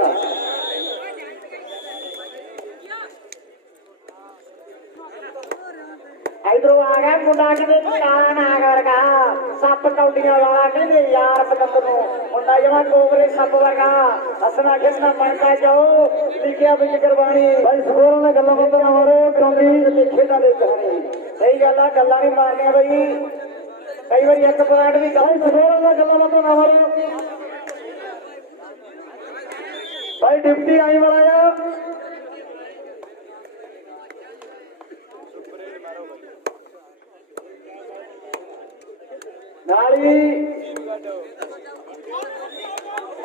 ਇਧਰੋਂ ਆ ਗਿਆ ਮੁੰਡਾ ਕਿਤੇ ਨਾ ਕਰਗਾ ਸੱਪ ਕੌਡੀਆਂ ਵਾਲਾ। ਕਹਿੰਦੇ ਯਾਰ ਪਤੰਗ ਨੂੰ ਮੁੰਡਾ ਜਮਾ ਕੋਬਰੇ ਸੱਪ ਵਰਗਾ ਹੱਸਣਾ ਖੇਡਣਾ ਬਣਦਾ ਜਾਓ। ਲਿਖਿਆ ਵਿੱਚ ਗੁਰਬਾਣੀ ਭਾਈ ਸਗੋਰਾਂ ਨੇ ਗੱਲਾਂ ਬਾਤਾਂ ਨਾ ਮਾਰੋ ਕਿਉਂਕਿ ਲਿਖੇ ਦਾ ਦੇ ਕਹਾਣੀ। ਸਹੀ ਗੱਲ ਆ, ਗੱਲਾਂ ਨਹੀਂ ਮਾਰਨੀਆਂ ਬਈ। ਕਈ ਵਾਰੀ ਇੱਕ ਪੁਆਇੰਟ ਵੀ ਭਾਈ ਸਗੋਰਾਂ ਦਾ ਗੱਲਾਂ ਬਾਤਾਂ ਨਾ ਮਾਰੋ। ਭਾਈ ਡਿਪਟੀ ਆਈ ਵਾਲਾ ਆ ਨਾਲੀ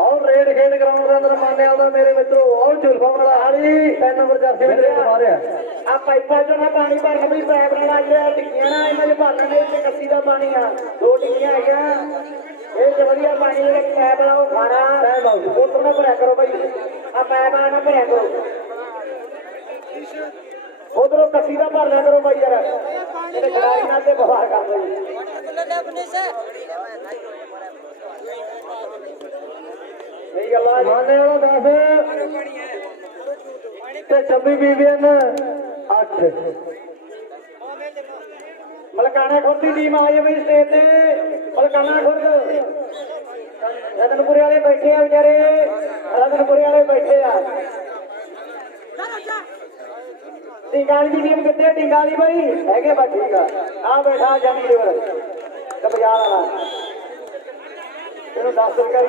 ਔਰ ਰੇਡ ਖੇਡ ਗਰਾਊਂਡ ਦੇ ਅੰਦਰ ਮਾਨਿਆ ਦਾ ਮੇਰੇ ਮਿੱਤਰੋ। ਔਰ ਝੁਲਫਾ ਵਾਲਾ ਹਾਲੀ 3 ਨੰਬਰ ਜਰਸੀ ਵਿੱਚ ਮਾਰਿਆ। ਆ ਪਾਈਪਾਂ ਚੋਂ ਨਾ ਪਾਣੀ ਭਰਨ ਵੀ ਪੈਪ ਨਾਲ ਆ ਗਿਆ। ਟਿੱਕੀਆਂ ਨਾ ਇਹਨਾਂ 'ਚ ਭਰਨ ਨੇ ਤੇ ਕੱਸੀ ਦਾ ਪਾਣੀ ਆ। 2 ਟਿੱਕੀਆਂ ਹੈਗੀਆਂ। ਇਹ ਚ ਵਧੀਆ ਪਾਣੀ ਜਿਹੜਾ ਪੈਪ ਨਾਲ ਉਹ ਖਾਣਾ ਉੱਥੋਂ ਨਾ ਭਰਿਆ ਕਰੋ ਭਾਈ। ਆ ਪੈਪ ਨਾਲ ਨਾ ਭਰਿਆ ਕਰੋ, ਉਧਰੋਂ ਕੱਸੀ ਦਾ ਭਰ ਲਿਆ ਕਰੋ ਭਾਈ। ਯਾਰ ਇਹਦੇ ਖਿਡਾਰੀ ਨਾਲ ਤੇ ਬਵਾਰ ਕਰਦੇ ਜੀ। ਸਹੀ ਗੱਲ ਆ। ਮਾਨੇ ਵਾਲਾ 10 ਤੇ 26 BBN 8। ਮਲਕਾਣਾ ਖੁਰਦ ਦੀ ਟੀਮ ਆ ਜਾਵੇ ਸਟੇਜ ਤੇ। ਮਲਕਾਣਾ ਖੁਰਦ ਰਤਨਪੁਰੇ ਵਾਲੇ ਬੈਠੇ ਆ ਵਿਚਾਰੇ। ਰਤਨਪੁਰੇ ਵਾਲੇ ਬੈਠੇ ਆ। ਟਿੰਗਾਲੀ ਦੀ ਟੀਮ ਕਿੱਥੇ? ਟਿੰਗਾਲੀ ਭਾਈ ਹੈਗੇ ਬਸ ਠੀਕ ਆ। ਆ ਬੈਠਾ ਜਾਨੀ ਦੇਵਰ ਤੇ ਬਾਜ਼ਾਰ ਵਾਲਾ ਇਹਨੂੰ 10 ਰੁਪਏ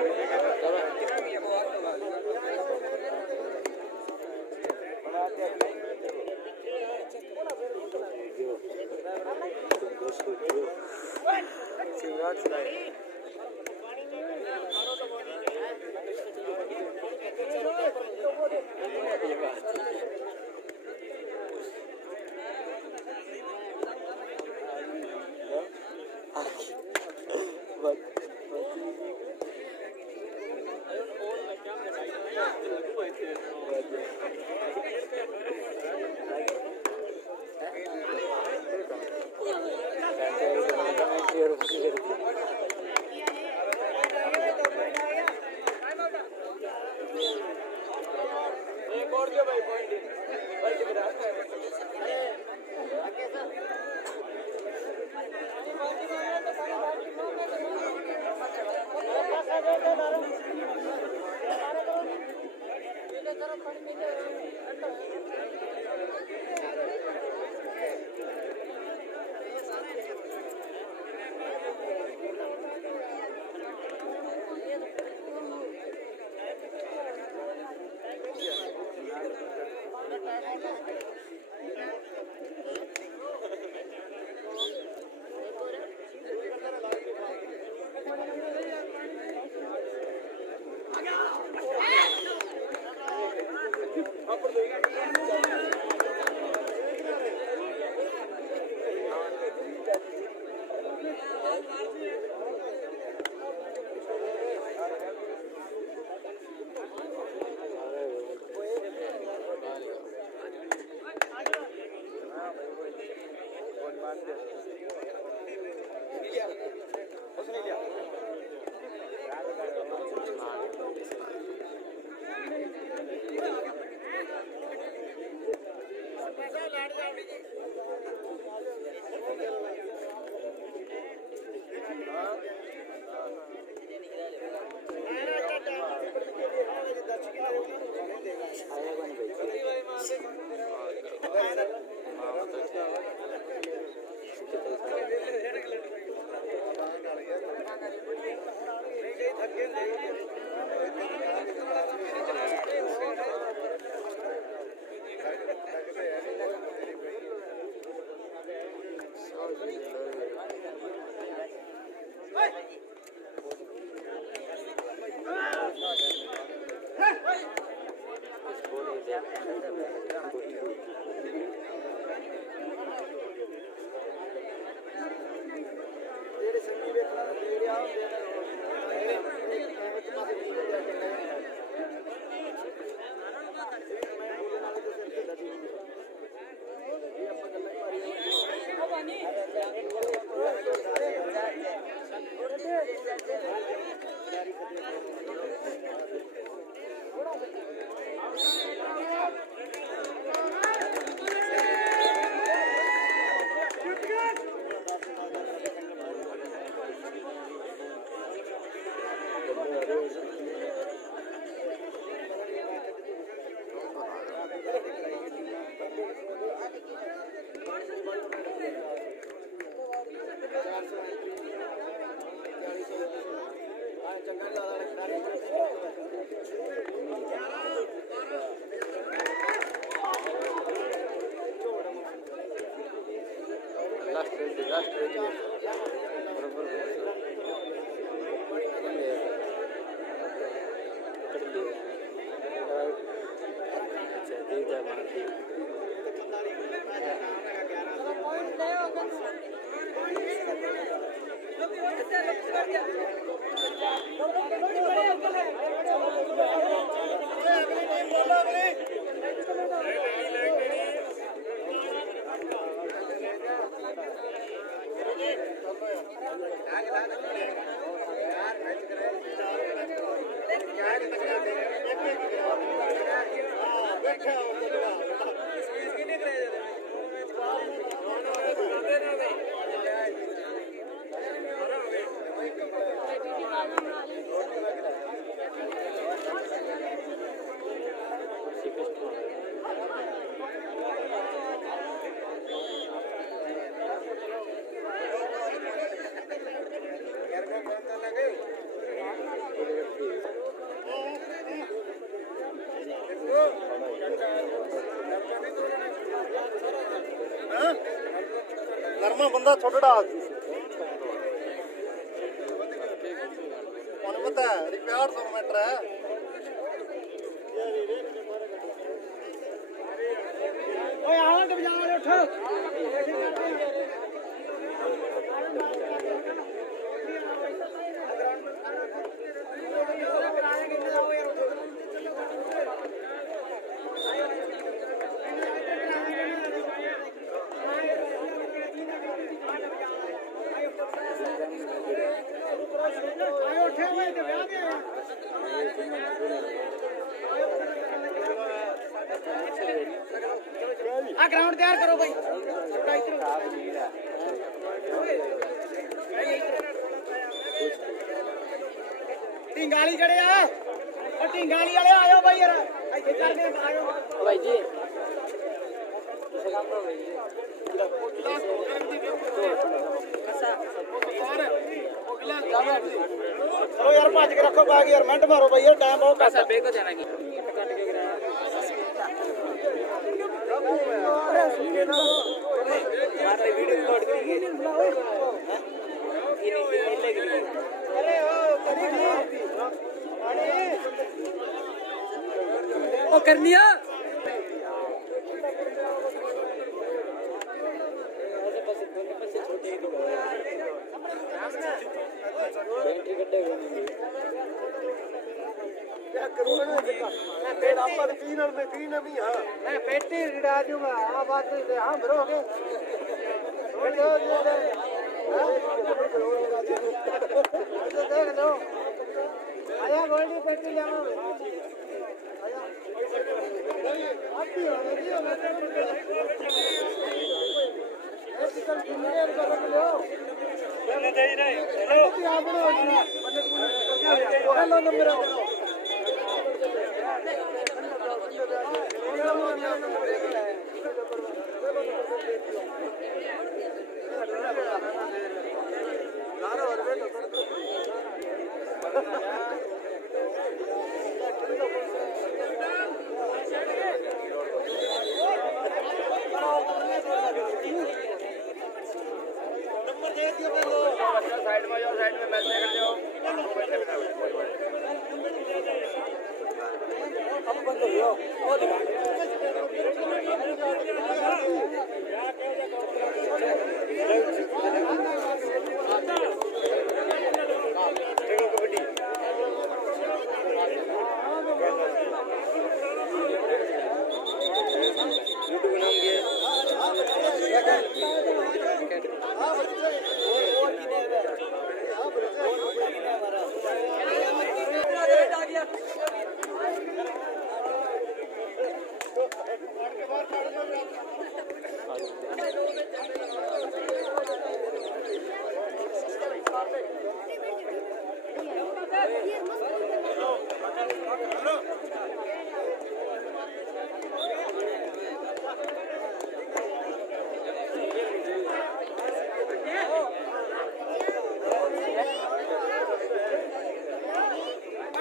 ਨਰਮਾ ਬੰਦਾ ਛੋਟੜਾ ਉਹਨੂੰ ਪਤਾ ਹੈ ਰਿਕਾਰਡ 100 ਮੀਟਰ ਹੈ ਓਏ ਆਵਾਂ ਤੇ ਬਜਾ ਵਾਲੇ ਉੱਠ आ ग्राउंड तैयार करो भाई टिंगाली जड़े आ टिंगाली वाले आयो भाई यार ऐसे करने आयो भाई जी काम करो भाई चलो यार भज के रखो बाग यार मिनट मारो भाई यार टाइम बहुत पैसा पे को देना की कट के गिरा वीडियो रिकॉर्ड करेंगे अरे ओ करनिया क्या करूँगा मैं पेट आपका क्लीनर में क्लीनर नहीं हाँ मैं पेटी गिरा दूँगा हाँ बात नहीं हाँ भरोगे देख लो आया गोल्डी पेटी जाना नंबर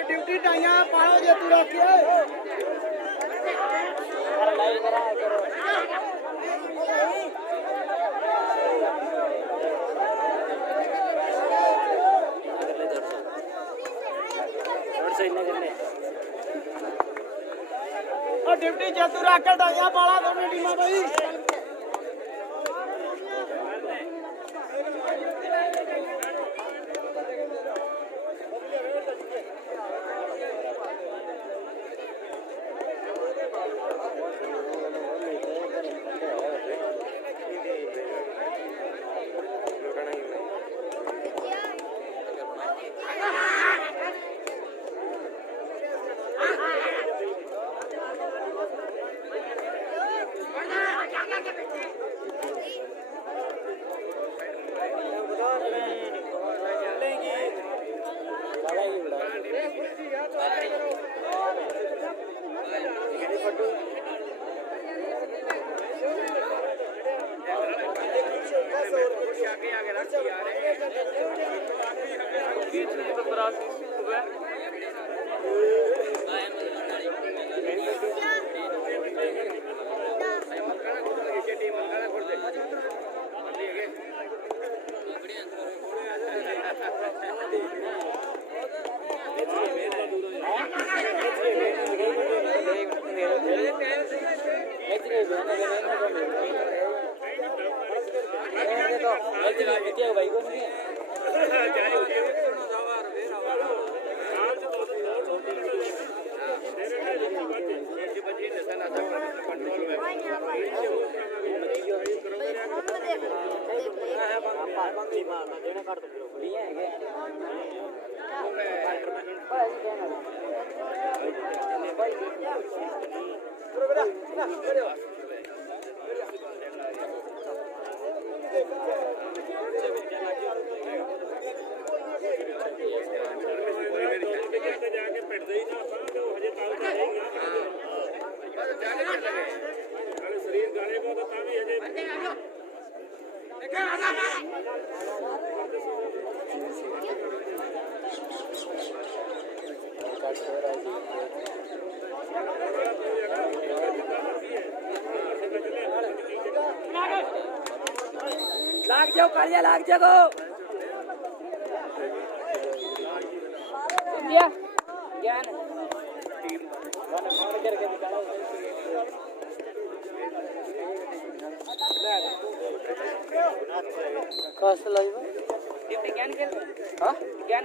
ड्यूटी टाइया पाओ जे तू रखिए ड्यूटी जेतू रख टाइया पाला दोनों टीमां भाई लाग जाओ कालिया लाग जाओ इंडिया ज्ञान टीम वन फोन करके निकालो कास लाइव ये ज्ञान खेल हां ज्ञान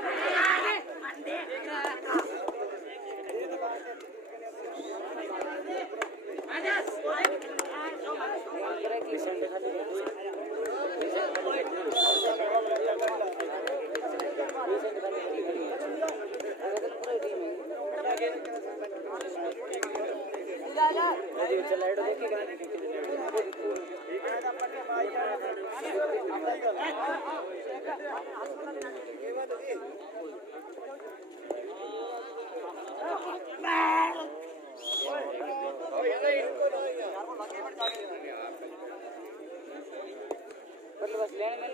बस लेने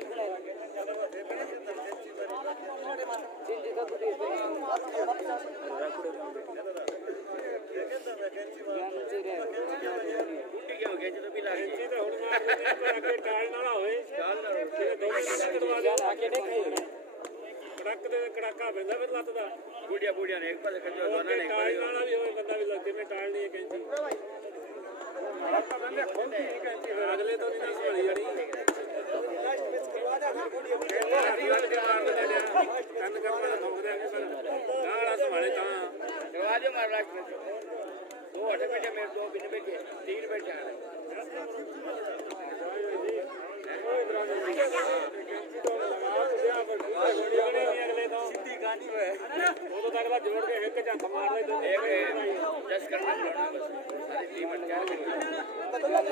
कड़ाका पैदा फिर लत दा बूढ़िया बूढ़िया ने एक पास खजो दोनों ने टाल वाला भी होए बंदा भी लगते में टाल नहीं है कैंची कड़ाका बंदे खोल नहीं है कैंची अगले तो नहीं सवाली यानी लास्ट मैच करवा दे बूढ़िया बूढ़िया मार दे कन कर वाला ठोक दे पर गाड़ा संभाले कहां करवा दे मार लास्ट में दो अटे बैठे मेरे दो बिन बैठे तीन बैठे आ सीधी गानी में वो तो तगड़ा जोड़ के एक झंडा मार ले तो एक जस्ट करना पड़ना बस सारी टीम अटका के बस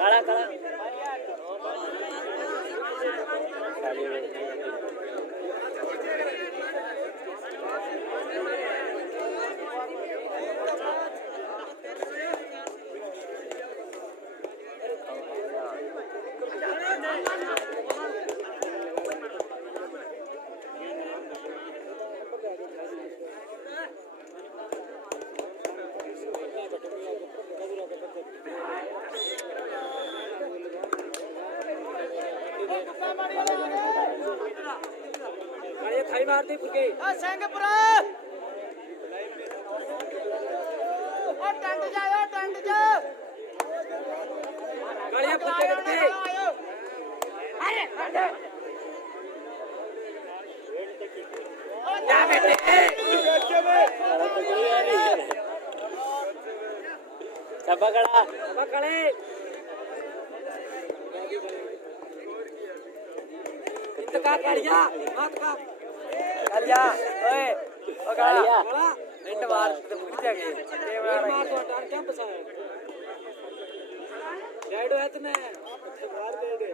काला काला थाई मारती पुरके ਸਿੰਘਪੁਰਾ ਉਹ ਟੰਡ ਜਾਓ ਟੰਡ ਜਾ गाड़ियां पुरके करते ਅਰੇ ਟੰਡ क्या बेटे सब खड़े इतका कालिया मत का कालिया ओए ओ कालिया रेड मार तो पूछ गए मार तो हटार क्या फसाया रेड है तने मार दे दे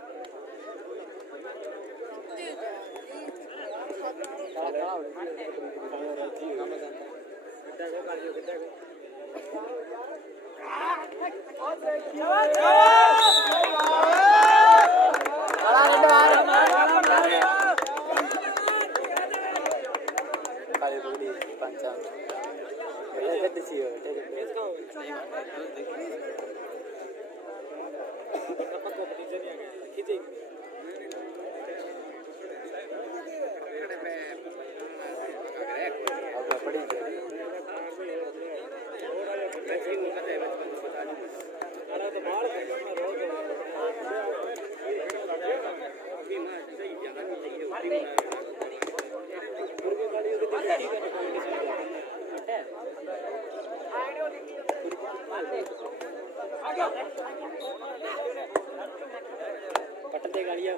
पटते गाड़ियां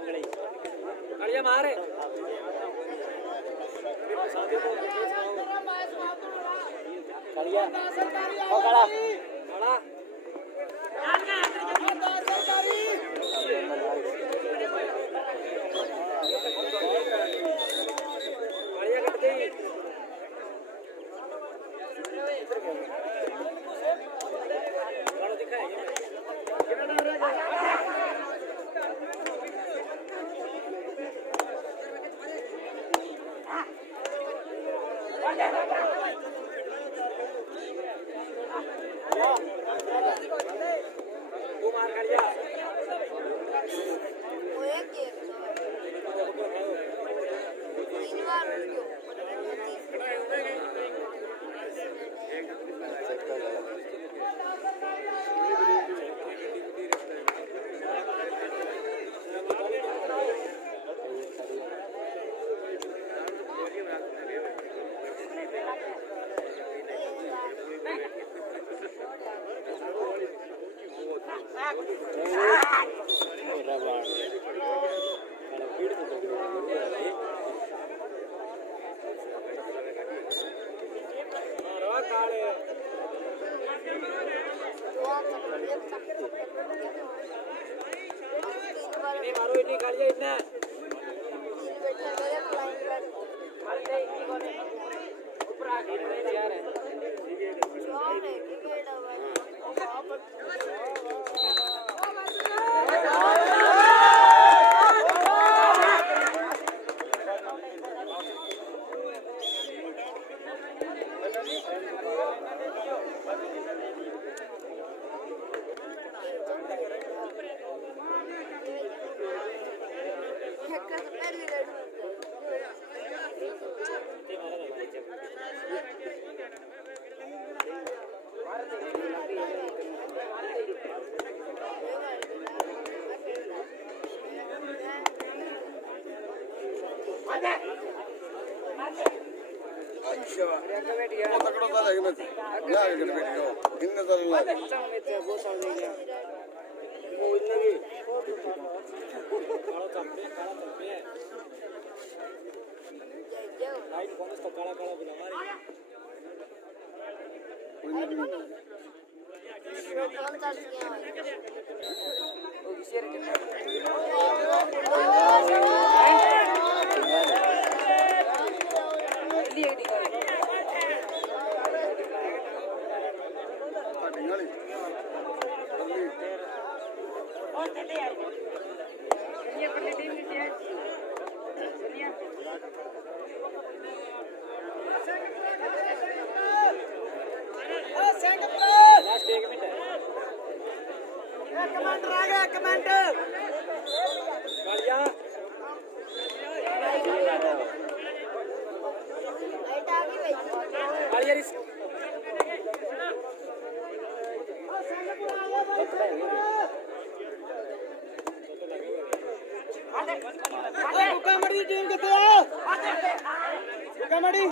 मारे गाड़ियां ओ खड़ा खड़ा गाड़ियां कट गई मारो इतनी गाड़ियां इतना ऊपर आके यार है कमांडर आ गया कमांडर कॉमेडी टीम कितने कॉमेडी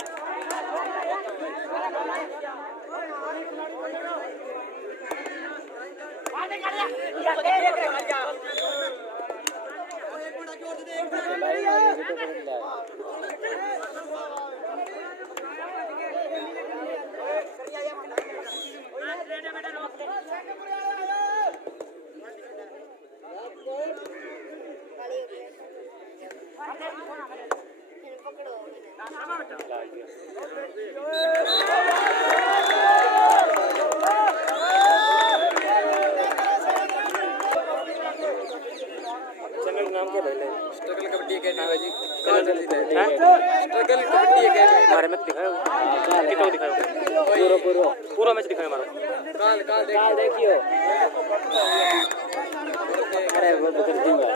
स्ट्रगल कबड्डी अकेडमी है जी स्ट्रगल कबड्डी अकेडमी हमारे मैच दिखाओ कितना दिखाओ पूरा मैच दिखाओ हमारा काल देखियो अरे वो तो कर दूंगा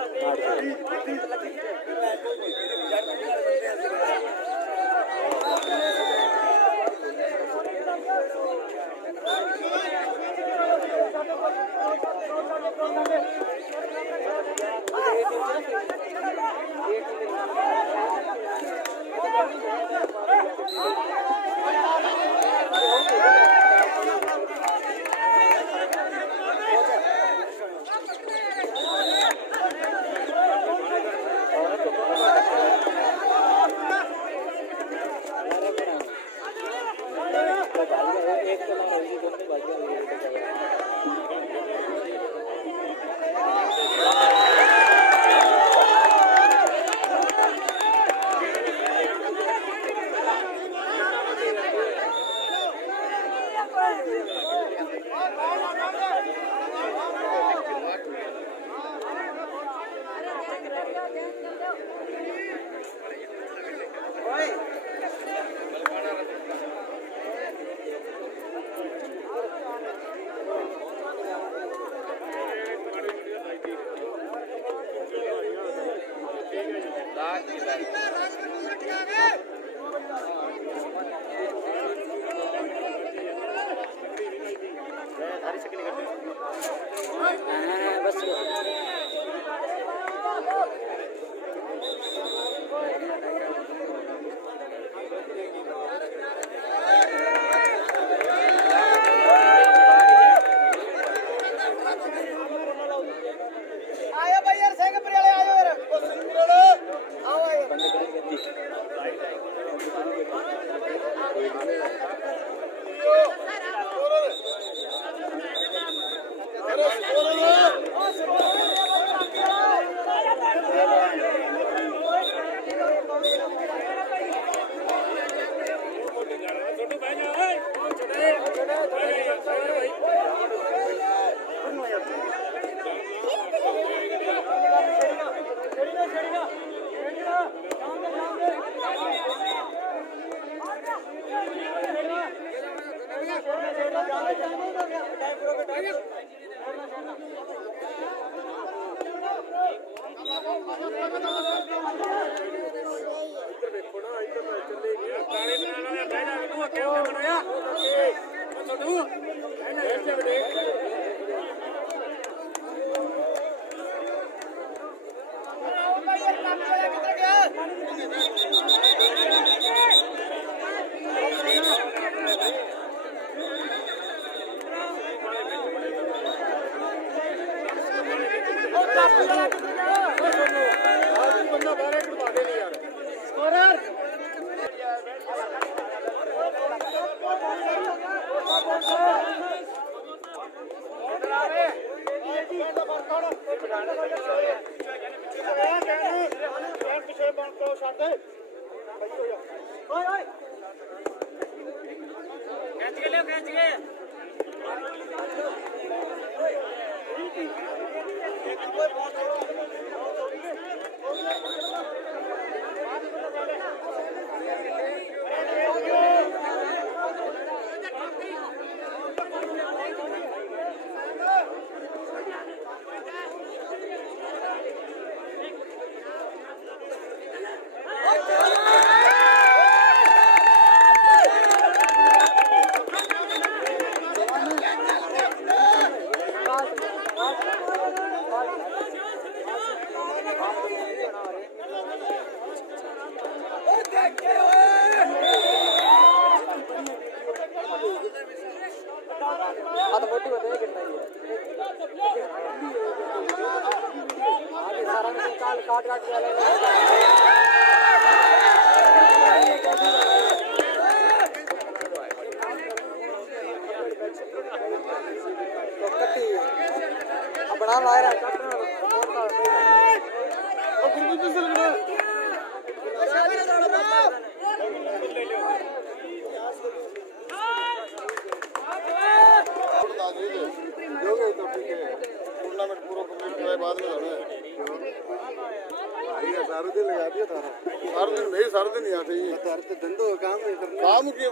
बंदा बाहर कटवा दे नहीं यार स्कोरर बड़ा लाया टूर्नामेंट पूरा कंप्लीट कराए बाद में जाना है सारे दिन लगा दिया था सारे दिन नहीं सारे दिन यहाँ थे तारे तो धंधो काम नहीं करना काम किए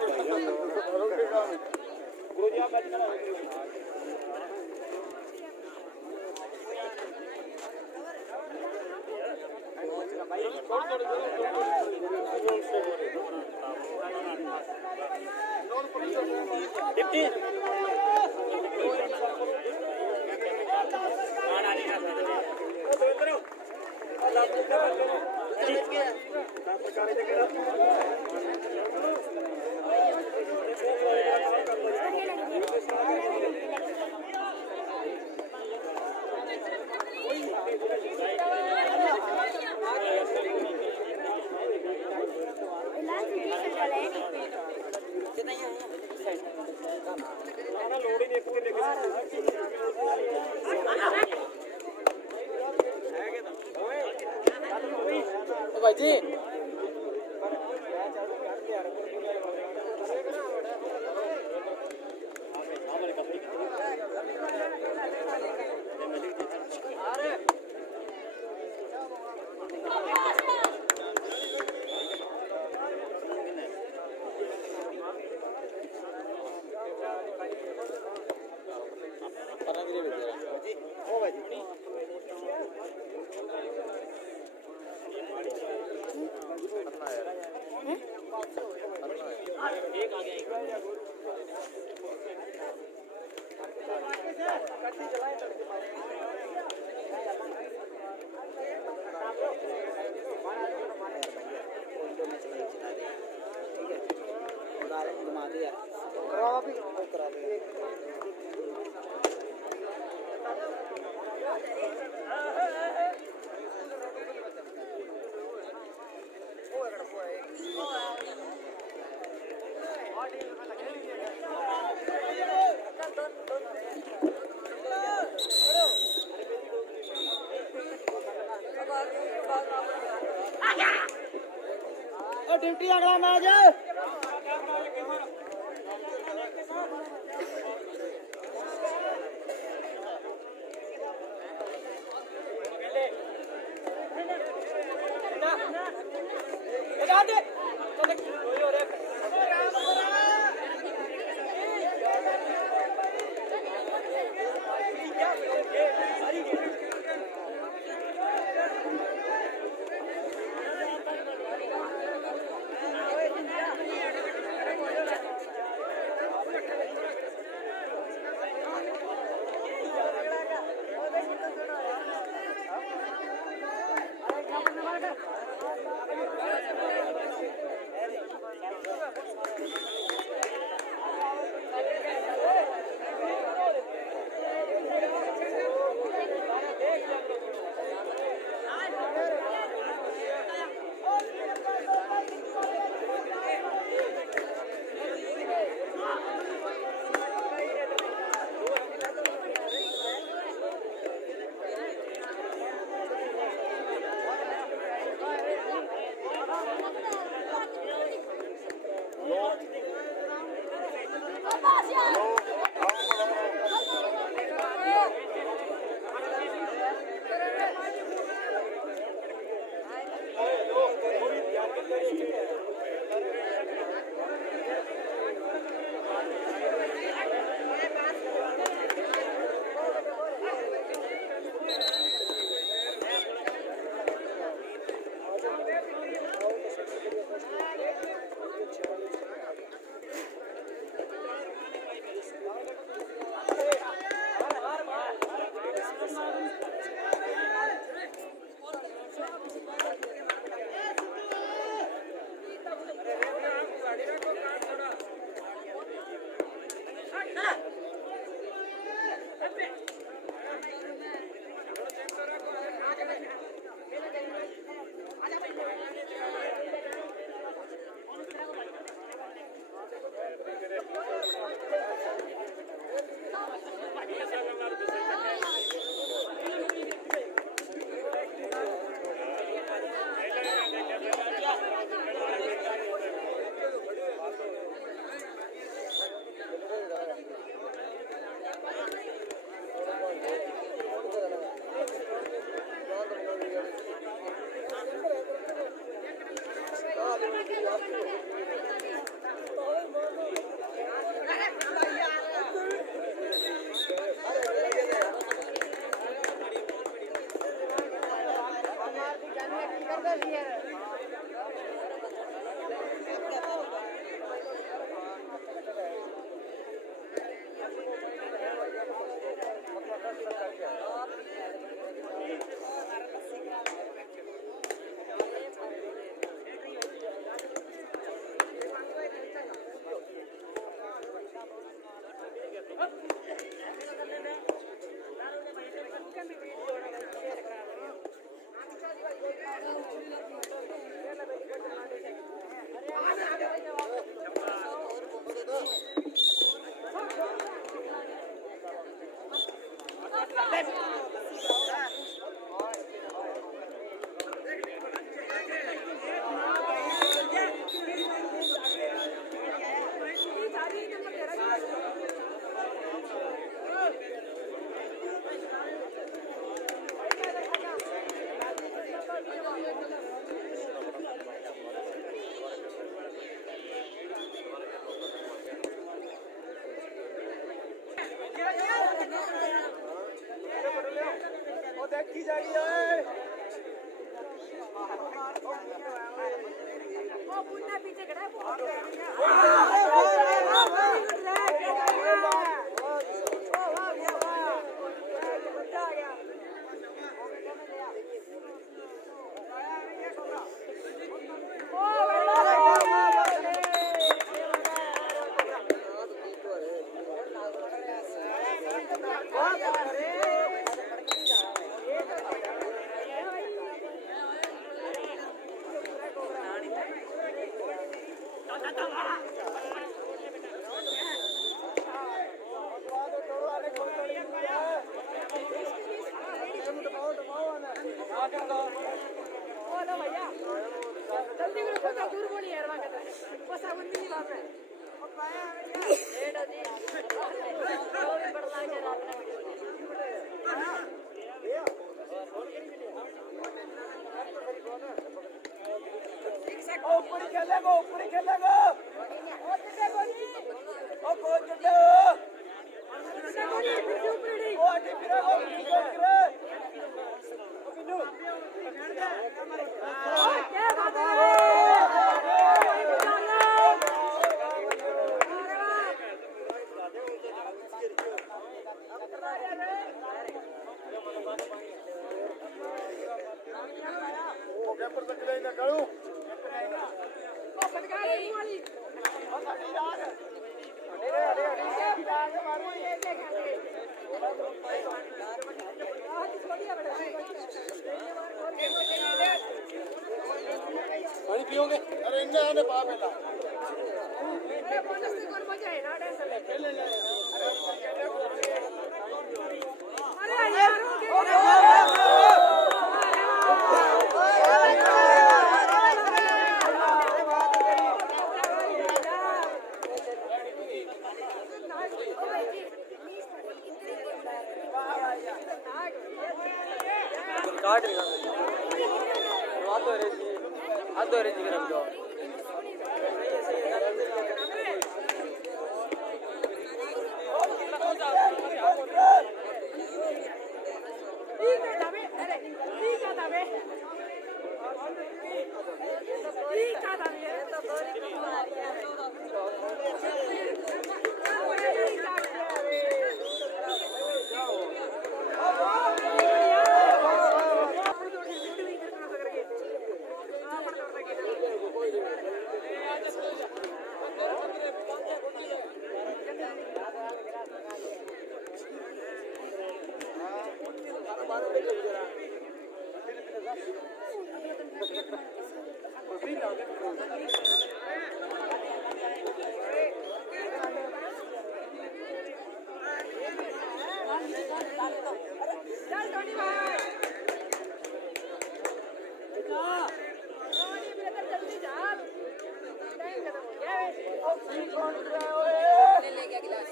भाई जी ड्यूटी अगला मैच देखी जाएगी ओए वो पुन्ना पीछे खड़ा है जल्दी करो थोड़ा दूर बोली यार वहां का बस अब नहीं बात है लेट हो जी और भी बड़ा लग जा रहा है ऊपर खेलेगा ओ चटे बोली ओ को चटे ओ आगे फिरेगा फिरे ओ बिनु क्या बात है वो पेपर तक ले ना करूं ओ फटका रही वाली ओ साडी यार अरे आगे मारो ये देख छोड़िए बेटा पानी पियोगे? अरे इन्हें आने पा पहला मेरे बोनस से कौन बचा है ना टेंशन ले अरे यार काट रही हाथ धो रही रख दो Oh, चल टोनी भाई टोनी ब्रदर जल्दी चल टाइम खत्म हो गया है ले गया गिलास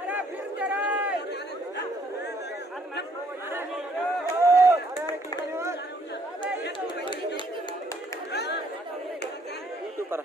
अरे फिर तेरा ऊपर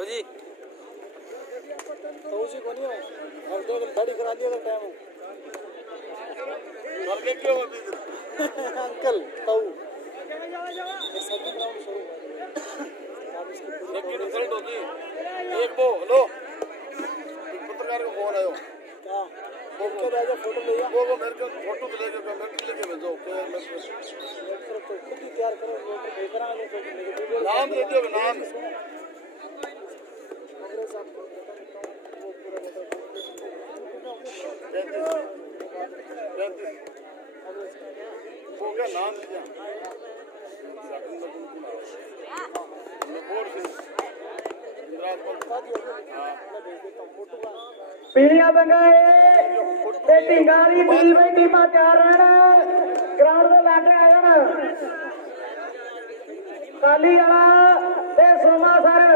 आओ जी तो उसी को नहीं हो और दो दिन गाड़ी करा दिया था टाइम घर के क्यों अभी अंकल ताऊ सभी ग्राउंड शुरू एक की रिजल्ट होगी एक वो हेलो एक पत्रकार का फोन आयो क्या ओके राजा फोटो ले वो मेरे को फोटो तो लेके कमेंट लेके भेजो ओके मैं तो खुद ही तैयार करो फोटो भेजना है तो नाम दे दियो नाम कांग्रेस आपको वो पूरा वो क्या नाम दिया पीलिया बंगाए ते ढिंगारी टीम में टीमां तैयार रहना ग्राउंड दे लागे आ जाना पाली वाला ते सोमा सर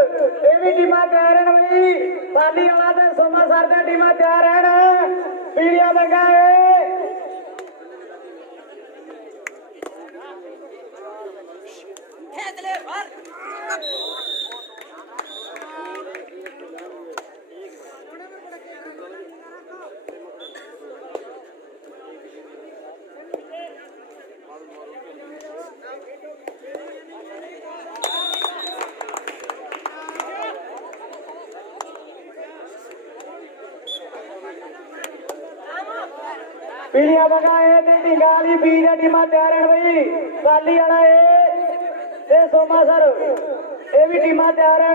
ये भी टीमां तैयार रहन भाई पाली वाला ते सोमा सर दी टीमां तैयार रहन पीलिया बंगाए पीलिया बगाए ते ढिंगाली बीज टीमां तैयार हैं भाई पाली वाला ते सोमा सर ये भी टीमां तैयार हैं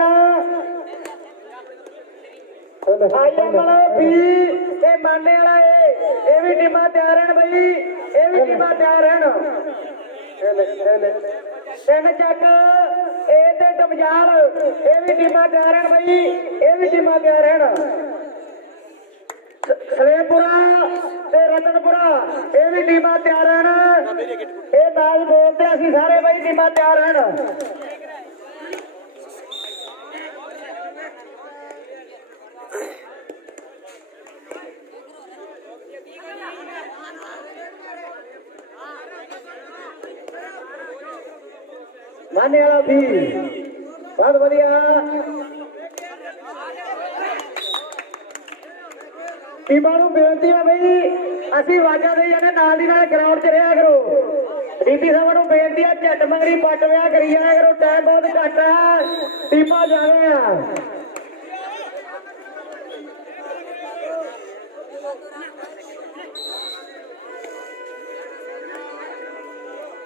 आईएम वाला बी ते माने वाला ये भी टीमां तैयार हैं भाई ये भी टीमां तैयार हैं तीन चक ए ते डमजाल ये भी टीमां तैयार हैं भाई ये भी टीमां तैयार हैं सलेपुरा ते रतनपुरा ये भी टीमां तैयार हैं ये मैच बोलते असीं सारे भाई टीमां तैयार हैं माने वाला भी बहुत बढ़िया टीमां नूं बेनती है भाई असीं वाजा दे जाने नाल दी नाल ग्राउंड च रहा करो डीपी साहब नूं बेनती है झट मंगरी पट विया करी जाया करो टाइम बहुत घट है टीमां ज्यादा आ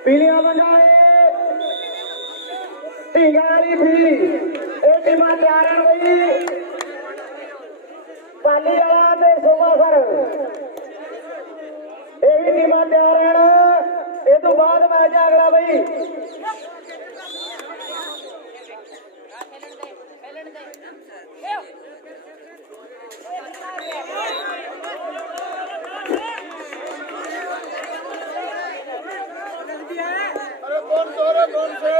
पीलिया बंगाए ढिंगाली भी ये टीमां तैयार हैं भाई पाली वाला ते सोमा सर ये भी टीमां तैयार हैं ये तो बाद मैच अगला भाई अरे कौन से अरे कौन से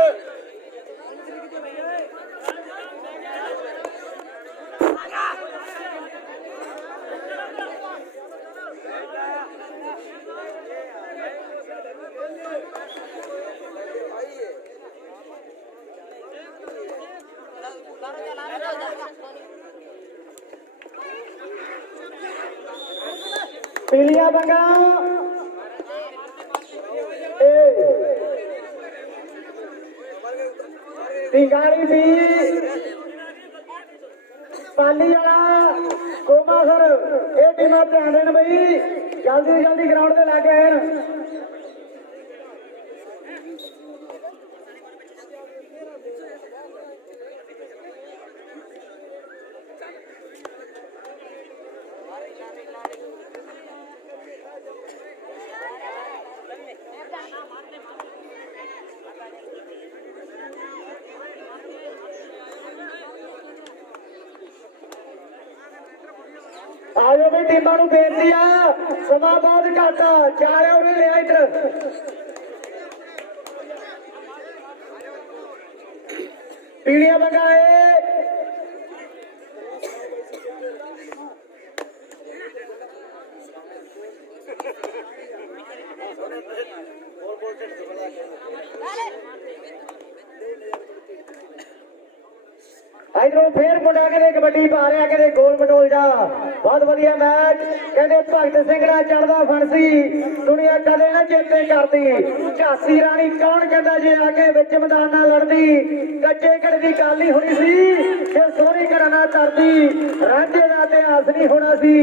पीलिया बंगा ढिंगाली भी पाली वाला कोमा सर ये टीमां ध्यान देन भाई जल्दी जल्दी ग्राउंड से लागे हैं आयो भाई टीमां नूं बेनती आ समा बहुत घट चार ओवर लिया इधर पीलिया बंगाए ਇਧਰੋਂ ਫੇਰ ਮੁੰਡਾ ਕਹਿੰਦੇ ਕਬੱਡੀ ਪਾ ਰਿਹਾ ਕਹਿੰਦੇ ਗੋਲ ਮਟੋਲ ਜਾ ਬਹੁਤ ਵਧੀਆ ਮੈਚ ਕਹਿੰਦੇ ਭਗਤ ਸਿੰਘ ਦਾ ਚੜਦਾ ਫਣਸੀ ਦੁਨੀਆ ਕਦੇ ਨਾ ਚੇਤੇ ਕਰਦੀ ਝਾਂਸੀ ਰਾਣੀ ਕੌਣ ਕਹਿੰਦਾ ਜੇ ਆ ਕੇ ਵਿੱਚ ਮੈਦਾਨ ਨਾਲ ਲੜਦੀ ਕੱਚੇ ਘੜ ਦੀ ਗੱਲ ਨਹੀਂ ਹੋਣੀ ਸੀ ਜੇ ਸੋਹਣੀ ਘੜਾ ਨਾ ਕਰਦੀ ਰਾਂਝੇ ਦਾ ਇਤਿਹਾਸ ਨਹੀਂ ਹੋਣਾ ਸੀ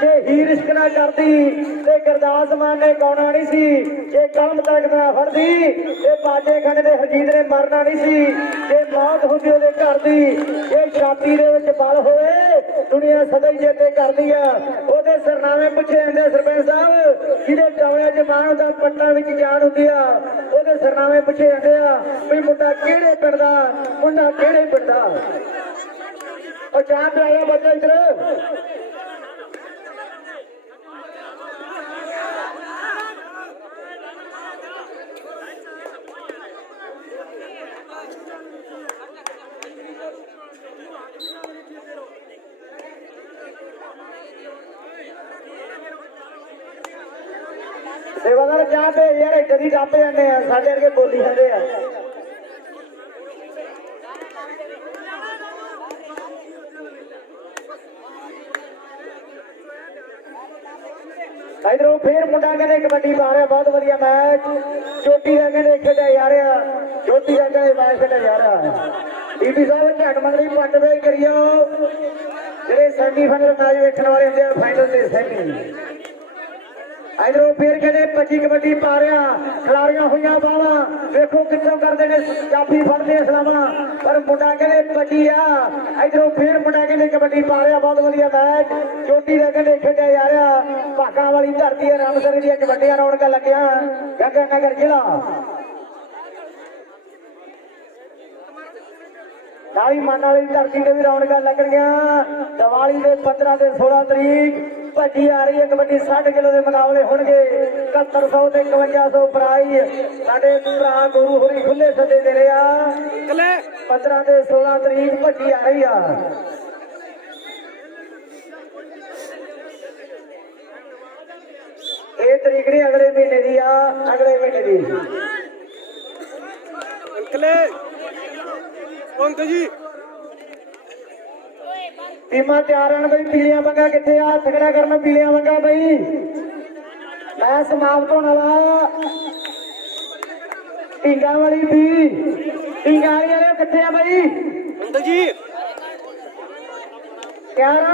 ਜੇ ਹੀਰ ਇਸ਼ਕ ਨਾ ਕਰਦੀ ਤੇ ਗੁਰਦਾਸ ਮਾਨ ਨੇ ਗਾਉਣਾ ਨਹੀਂ ਸੀ ਜੇ ਕਲਮ ਤੱਕ ਨਾ ਫੜਦੀ ਤੇ ਬਾਜੇ ਖੰਡ ਦੇ ਹਰਜੀਤ ਨੇ ਮਰਨਾ ਨਹੀਂ ਸੀ ਜੇ ਮੌਤ ਹੁੰਦੀ ਉਹਦੇ ਘਰ ਦੀ ਇਹ ਛਾਤੀ ਦੇ ਵਿੱਚ ਬਲ ਹੋਵੇ ਦੁਨੀਆ ਸਦਾ ਹੀ ਚੇਤੇ ਕਰਦੀ ਆ ਉਹਦੇ ਸਰਨਾਮੇ ਪੁੱਛੇ ਜਾਂਦੇ ਸਰਪੰਚ ਸਾਹਿਬ ਜਿਹਦੇ ਟਾਵਲੇ 'ਚ ਮਾਂ ਹੁੰਦਾ ਪੱਟਾਂ ਵਿੱਚ ਜਾਨ ਹੁੰਦੀ ਆ ਉਹਦੇ ਸਰਨਾਮੇ ਪੁੱਛੇ ਜਾਂਦੇ ਆ ਵੀ ਮੁੰਡਾ ਕਿਹੜੇ ਪਿੰਡ ਦਾ ਮੁੰਡਾ ਕਿਹੜੇ ਪਿੰਡ ਦਾ ਉਹ ਚਾਹ ਪਿਆਇਆ ਬੱਚਾ ਇੱਧਰ ਸੇਵਾਦਾਰ ਚਾਹ ਤੇ ਯਾਰ ਇੱਕ ਦੀ ਟੱਪ ਜਾਂਦੇ ਆ ਸਾਡੇ ਵਰਗੇ ਬੋਲੀ ਜਾਂਦੇ ਆ ਇਧਰੋਂ ਫੇਰ ਮੁੰਡਾ ਕਹਿੰਦੇ ਕਬੱਡੀ ਪਾ ਰਿਹਾ ਬਹੁਤ ਵਧੀਆ ਮੈਚ ਚੋਟੀ ਦਾ ਕਹਿੰਦੇ ਖੇਡਿਆ ਜਾ ਰਿਹਾ ਚੋਟੀ ਦਾ ਕਹਿੰਦੇ ਮੈਚ ਖੇਡਿਆ ਜਾ ਰਿਹਾ ਡੀਪੀ ਸਾਹਿਬ ਝੱਟ ਮੰਗਲੀ ਪੱਟ ਵੇ ਕਰਿਓ ਜਿਹੜੇ ਸੈਮੀਫਾਈਨਲ ਮੈਚ ਵੇਖਣ ਵਾਲੇ ਹੁੰਦੇ ਆ ਫਾਈਨਲ ਤੇ ਸੈਮੀ ਇਧਰੋਂ ਫੇਰ ਕਹਿੰਦੇ 25 ਕਬੱਡੀ ਪਾ ਰਿਹਾ ਖਿਲਾਰੀਆਂ ਹੋਈਆਂ ਬਾਹਾਂ ਵੇਖੋ ਕਿੱਥੋਂ ਕਰਦੇ ਨੇ ਕਾਫੀ ਫੜਦੇ ਇਸਲਾਮਾਂ ਪਰ ਮੁੰਡਾ ਕਹਿੰਦੇ 25 ਆ ਇਧਰੋਂ ਫੇਰ ਮੁੰਡਾ ਕਹਿੰਦੇ ਕਬੱਡੀ ਪਾ ਰਿਹਾ ਬਹੁਤ ਵਧੀਆ ਮੈਚ ਚੋਟੀ ਦਾ ਕਹਿੰਦੇ ਖੇਡਿਆ ਜਾ ਰਿਹਾ ਭਾਗਾਂ ਵਾਲੀ ਧਰਤੀ ਹੈ ਰਾਮਸਰ ਦੀਆਂ ਕਬੱਡੀਆਂ ਰੌਣਕਾਂ ਲੱਗੀਆਂ ਗੰਗਾ ਨਗਰ ਜ਼ਿਲ੍ਹਾ ਕਾਲੀ ਮਨ ਵਾਲੀ ਧਰਤੀ ਤੇ ਵੀ ਰੌਣਕਾਂ ਲੱਗਣਗੀਆਂ ਦੀਵਾਲੀ ਦੇ 15 ਤੇ 16 ਤਰੀਕ ਭੱਜੀ ਆ ਰਹੀ ਹੈ ਕਬੱਡੀ 60 ਕਿਲੋ ਦੇ ਮੁਕਾਬਲੇ ਹੋਣਗੇ 7100 ਤੇ 5100 ਪ੍ਰਾਈਜ਼ ਸਾਡੇ ਭਰਾ ਗੁਰੂ ਹੋਰੀ ਖੁੱਲੇ ਸੱਦੇ ਦੇ ਰਿਹਾ 15 ਤੇ 16 ਤਰੀਕ ਭੱਜੀ ਆ ਰਹੀ ਆ ਇਹ ਤਰੀਕ ਨਹੀਂ ਅਗਲੇ ਮਹੀਨੇ ਦੀ ਆ ਅਗਲੇ ਮਹੀਨੇ ਦੀ ਅੰਕਲ ਜੀ ਟੀਮਾਂ ਤਿਆਰ ਹਨ ਬਈ ਪੀਲੀਆਂ ਵੰਗਾ ਕਿੱਥੇ ਆ ਤਗੜਾ ਕਰਨ ਪੀਲੀਆਂ ਵੰਗਾ ਬਈ ਮੈਂ ਸਮਾਪਤ ਹੋਣ ਵਾਲਾ ਢੀਂਗਾ ਵਾਲੀ ਵੀ ਢੀਂਗਾ ਵਾਲੇ ਕਿੱਥੇ ਆ ਬਈ ਅੰਕਲ ਜੀ ਤਿਆਰ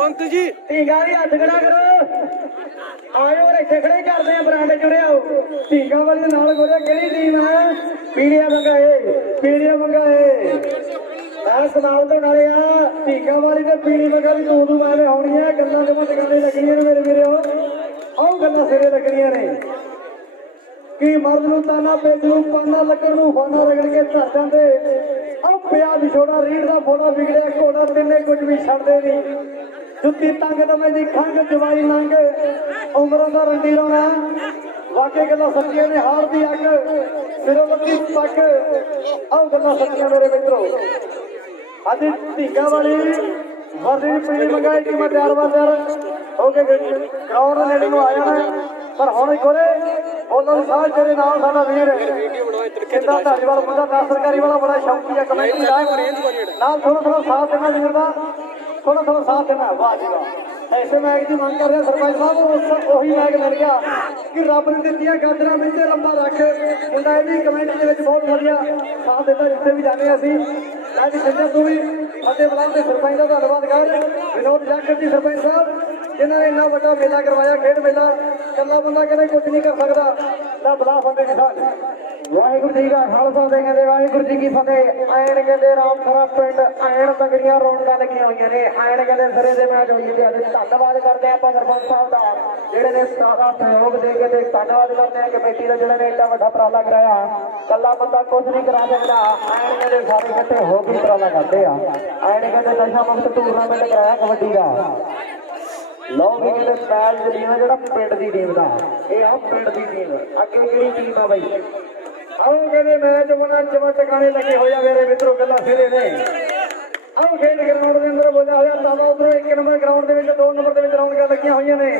ਅੰਕਲ ਜੀ ਢੀਂਗਾ ਵਾਲੀ ਹੱਥ ਖੜਾ ਕਰੋ ਆਇਓ ਇੱਥੇ ਖੜੇ ਕਰਦੇ ਆ ਬਰਾਂਡੇ ਜੁੜੇ ਆਓ ਢੀਂਗਾ ਵਾਲੀ ਦੇ ਨਾਲ ਗੋਰੇ ਕਿਹੜੀ ਟੀਮ ਹੈ ਪੀਲੀਆਂ ਵੰਗਾ ਪੀਲੀਆਂ ਵੰਗਾ ਮੈਂ ਸਮਾਪਤ ਹੋਣ ਵਾਲੇ ਆ ਢੀਂਗਾ ਵਾਲੀ ਤੇ ਪੀਲੀ ਵੰਗਾ ਦੀ ਦੋ ਮਾਰੇ ਹੋਣੀਆਂ ਗੱਲਾਂ ਦੇ ਮੁੱਢ ਗੱਲੇ ਲੱਗਣੀਆਂ ਨੇ ਮੇਰੇ ਵੀਰੋ ਆਹ ਗੱਲਾਂ ਸਿਰੇ ਲੱਗਣੀਆਂ ਨੇ ਕੀ ਮਰਦ ਨੂੰ ਤਾਨਾ ਪੇਜ ਨੂੰ ਪਾਨਾ ਲੱਗਣ ਨੂੰ ਫਾਨਾ ਰਗੜ ਕੇ ਧਰ ਜਾਂਦੇ ਆਹ ਪਿਆ ਵਿਛੋੜਾ ਰੀੜ ਦਾ ਫੋੜਾ ਵਿਗੜਿਆ ਘੋੜਾ ਤਿੰਨੇ ਕੁਝ ਵੀ ਛੱਡਦੇ ਨਹੀਂ ਜੁੱਤੀ ਤੰਗ ਦਮੇ ਦੀ ਖੰਗ ਜਵਾਈ ਲੰਘ ਉਮਰਾਂ ਦਾ ਰੰਡੀ ਲਾਉਣਾ ਵਾਕੇ ਗੱਲਾਂ ਸੱਚੀਆਂ ਨੇ ਹਾਰ ਦੀ ਅੱਗ ਸਿਰੋਂ ਲੱਗੀ ਪੱਕ ਆਹ ਗੱਲਾਂ ਸੱਚੀਆਂ ਮੇਰੇ ਮਿੱਤਰੋ ਅੱਜ ਢੀਂਗਾ ਵਾਲੀ ਵਰਦੀ ਪੀਲੀ ਮੰਗਾਈ ਕਿ ਮੈਂ ਤਿਆਰ ਹੋ ਕੇ ਗਰਾਊਂਡ ਦੇ ਨੇੜੇ ਨੂੰ ਆ ਜਾਣਾ ਪਰ ਹੁਣ ਕੋਲੇ ਉਹਨਾਂ ਸਾਹ ਤੇਰੇ ਨਾਲ ਸਾਡਾ ਵੀਰ ਕਿੰਦਾ ਧਾਰੀਵਾਲ ਮੁੰਡਾ ਨਾ ਸਰਕਾਰੀ ਵਾਲਾ ਬੜਾ ਸ਼ੌਕੀ ਆ ਕਮੇਟੀ ਦਾ ਨਾਲ ਥੋੜਾ ਸਾਥ ਦੇਣਾ ਵੀਰ ਦਾ ਥੋੜਾ ਸਾਥ ਦੇਣਾ ਵਾਹ ਜੀ ਵਾਹ ਐਸੇ ਮੈਚ ਦੀ ਮੰਗ ਕਰ ਰਿਹਾ ਸਰਪੰਚ ਸਾਹਿਬ ਉਹੀ ਮੈਚ ਮਿਲ ਗਿਆ ਕਿ ਰੱਬ ਨੇ ਦਿੱਤੀਆਂ ਗਾਜਰਾਂ ਵਿੱਚ ਲੰਬਾ ਰੱਖ ਮੁੰਡਾ ਇਹ ਵੀ ਕਮੇਟੀ ਦੇ ਵਿੱਚ ਬਹੁਤ ਵਧੀਆ ਸਾਥ ਦਿੰਦਾ ਜਿੱਥੇ ਵੀ ਜਾਂਦੇ ਅਸੀਂ ਅੱਜ ਸਿੰਧੂ ਤੋਂ ਵੀ ਫਤਿਹ ਬਲਾਕ ਦੇ ਸਰਪੰਚ ਦਾ ਧੰਨਵਾਦ ਕਰ ਵਿਨੋਦ ਜਾਖੜ ਜੀ ਸਰਪੰਚ ਸਾਹਿਬ ਜਿਨ੍ਹਾਂ ਨੇ ਇੰਨਾ ਵੱਡਾ ਮੇਲਾ ਕਰਵਾਇਆ ਖੇਡ ਮੇਲਾ ਇਕੱਲਾ ਬੰਦਾ ਕਹਿੰਦੇ ਕੁਝ ਨਹੀਂ ਕਰ ਸਕਦਾ ਤਾਂ ਬਲਾ ਫੰਦੇ ਦੀ ਸਾਥ ਵਾਹਿਗੁਰੂ ਜੀ ਦਾ ਖਾਲਸਾ ਤੇ ਕਹਿੰਦੇ ਵਾਹਿਗੁਰੂ ਜੀ ਕੀ ਫਤਿਹ ਐਣ ਕਹਿੰਦੇ ਰਾਮਸਰਾ ਪਿੰਡ ਐਣ ਤਗੜੀਆਂ ਰੌਣਕਾਂ ਲੱਗੀਆਂ ਹੋਈਆਂ ਨੇ ਐਣ ਕਹਿੰਦੇ ਸਿਰੇ ਦੇ ਮੈਚ ਹੋਈ ਤੇ ਧੰਨਵਾਦ ਕਰਦੇ ਆਪਾਂ ਸਰਪੰਚ ਸਾਹਿਬ ਦਾ ਜਿਹੜੇ ਨੇ ਸਾਡਾ ਸਹਿਯੋਗ ਦੇ ਕੇ ਤੇ ਧੰਨਵਾਦ ਕਰਦੇ ਆ ਕਮੇਟੀ ਦਾ ਜਿਹੜਾ ਨੇ ਇੰਨਾ ਵੱਡਾ ਉਪਰਾਲਾ ਕਰਾਇਆ ਇਕੱਲਾ ਬੰਦਾ ਕੁਝ ਨਹੀਂ ਕਰਾ ਸਕਦਾ ਐਣ ਕਹਿੰਦੇ ਸਾਰੇ ਇਕੱਠੇ ਹੋ ਕੇ ਉਪਰਾਲਾ ਕਰਦੇ ਆ ਐਣ ਕਹਿੰਦੇ ਨਸ਼ਾ ਮੁਕਤ ਟੂਰਨਾਮੈਂਟ ਕਰਾਇਆ ਕਬੱਡੀ ਦਾ ਲਓ ਵੀ ਕਹਿੰਦੇ ਮੈਚ ਜਿਹੜੀ ਆ ਜਿਹੜਾ ਪਿੰਡ ਦੀ ਟੀਮ ਦਾ ਇਹ ਆ ਪਿੰਡ ਦੀ ਟੀਮ ਅੱਗੇ ਕਿਹੜੀ ਟੀਮ ਆ ਬਾਈ ਆਓ ਕਹਿੰਦੇ ਮੈਚ ਬਣਾ ਚਮਟ ਟਿਕਾਣੇ ਲੱਗੇ ਹੋਇਆ ਮੇਰੇ ਮਿੱਤਰੋ ਗੱਲਾਂ ਸਿਰੇ ਨੇ ਆਹ ਖੇਡ ਗਰਾਊਂਡ ਦੇ ਅੰਦਰ ਬੋਲਿਆ ਹੋਇਆ ਤਾਵਾ ਉਧਰੋਂ 1 ਨੰਬਰ ਗਰਾਊਂਡ ਦੇ ਵਿੱਚ 2 ਨੰਬਰ ਦੇ ਵਿੱਚ ਰੌਣਕਾਂ ਲੱਗੀਆਂ ਹੋਈਆਂ ਨੇ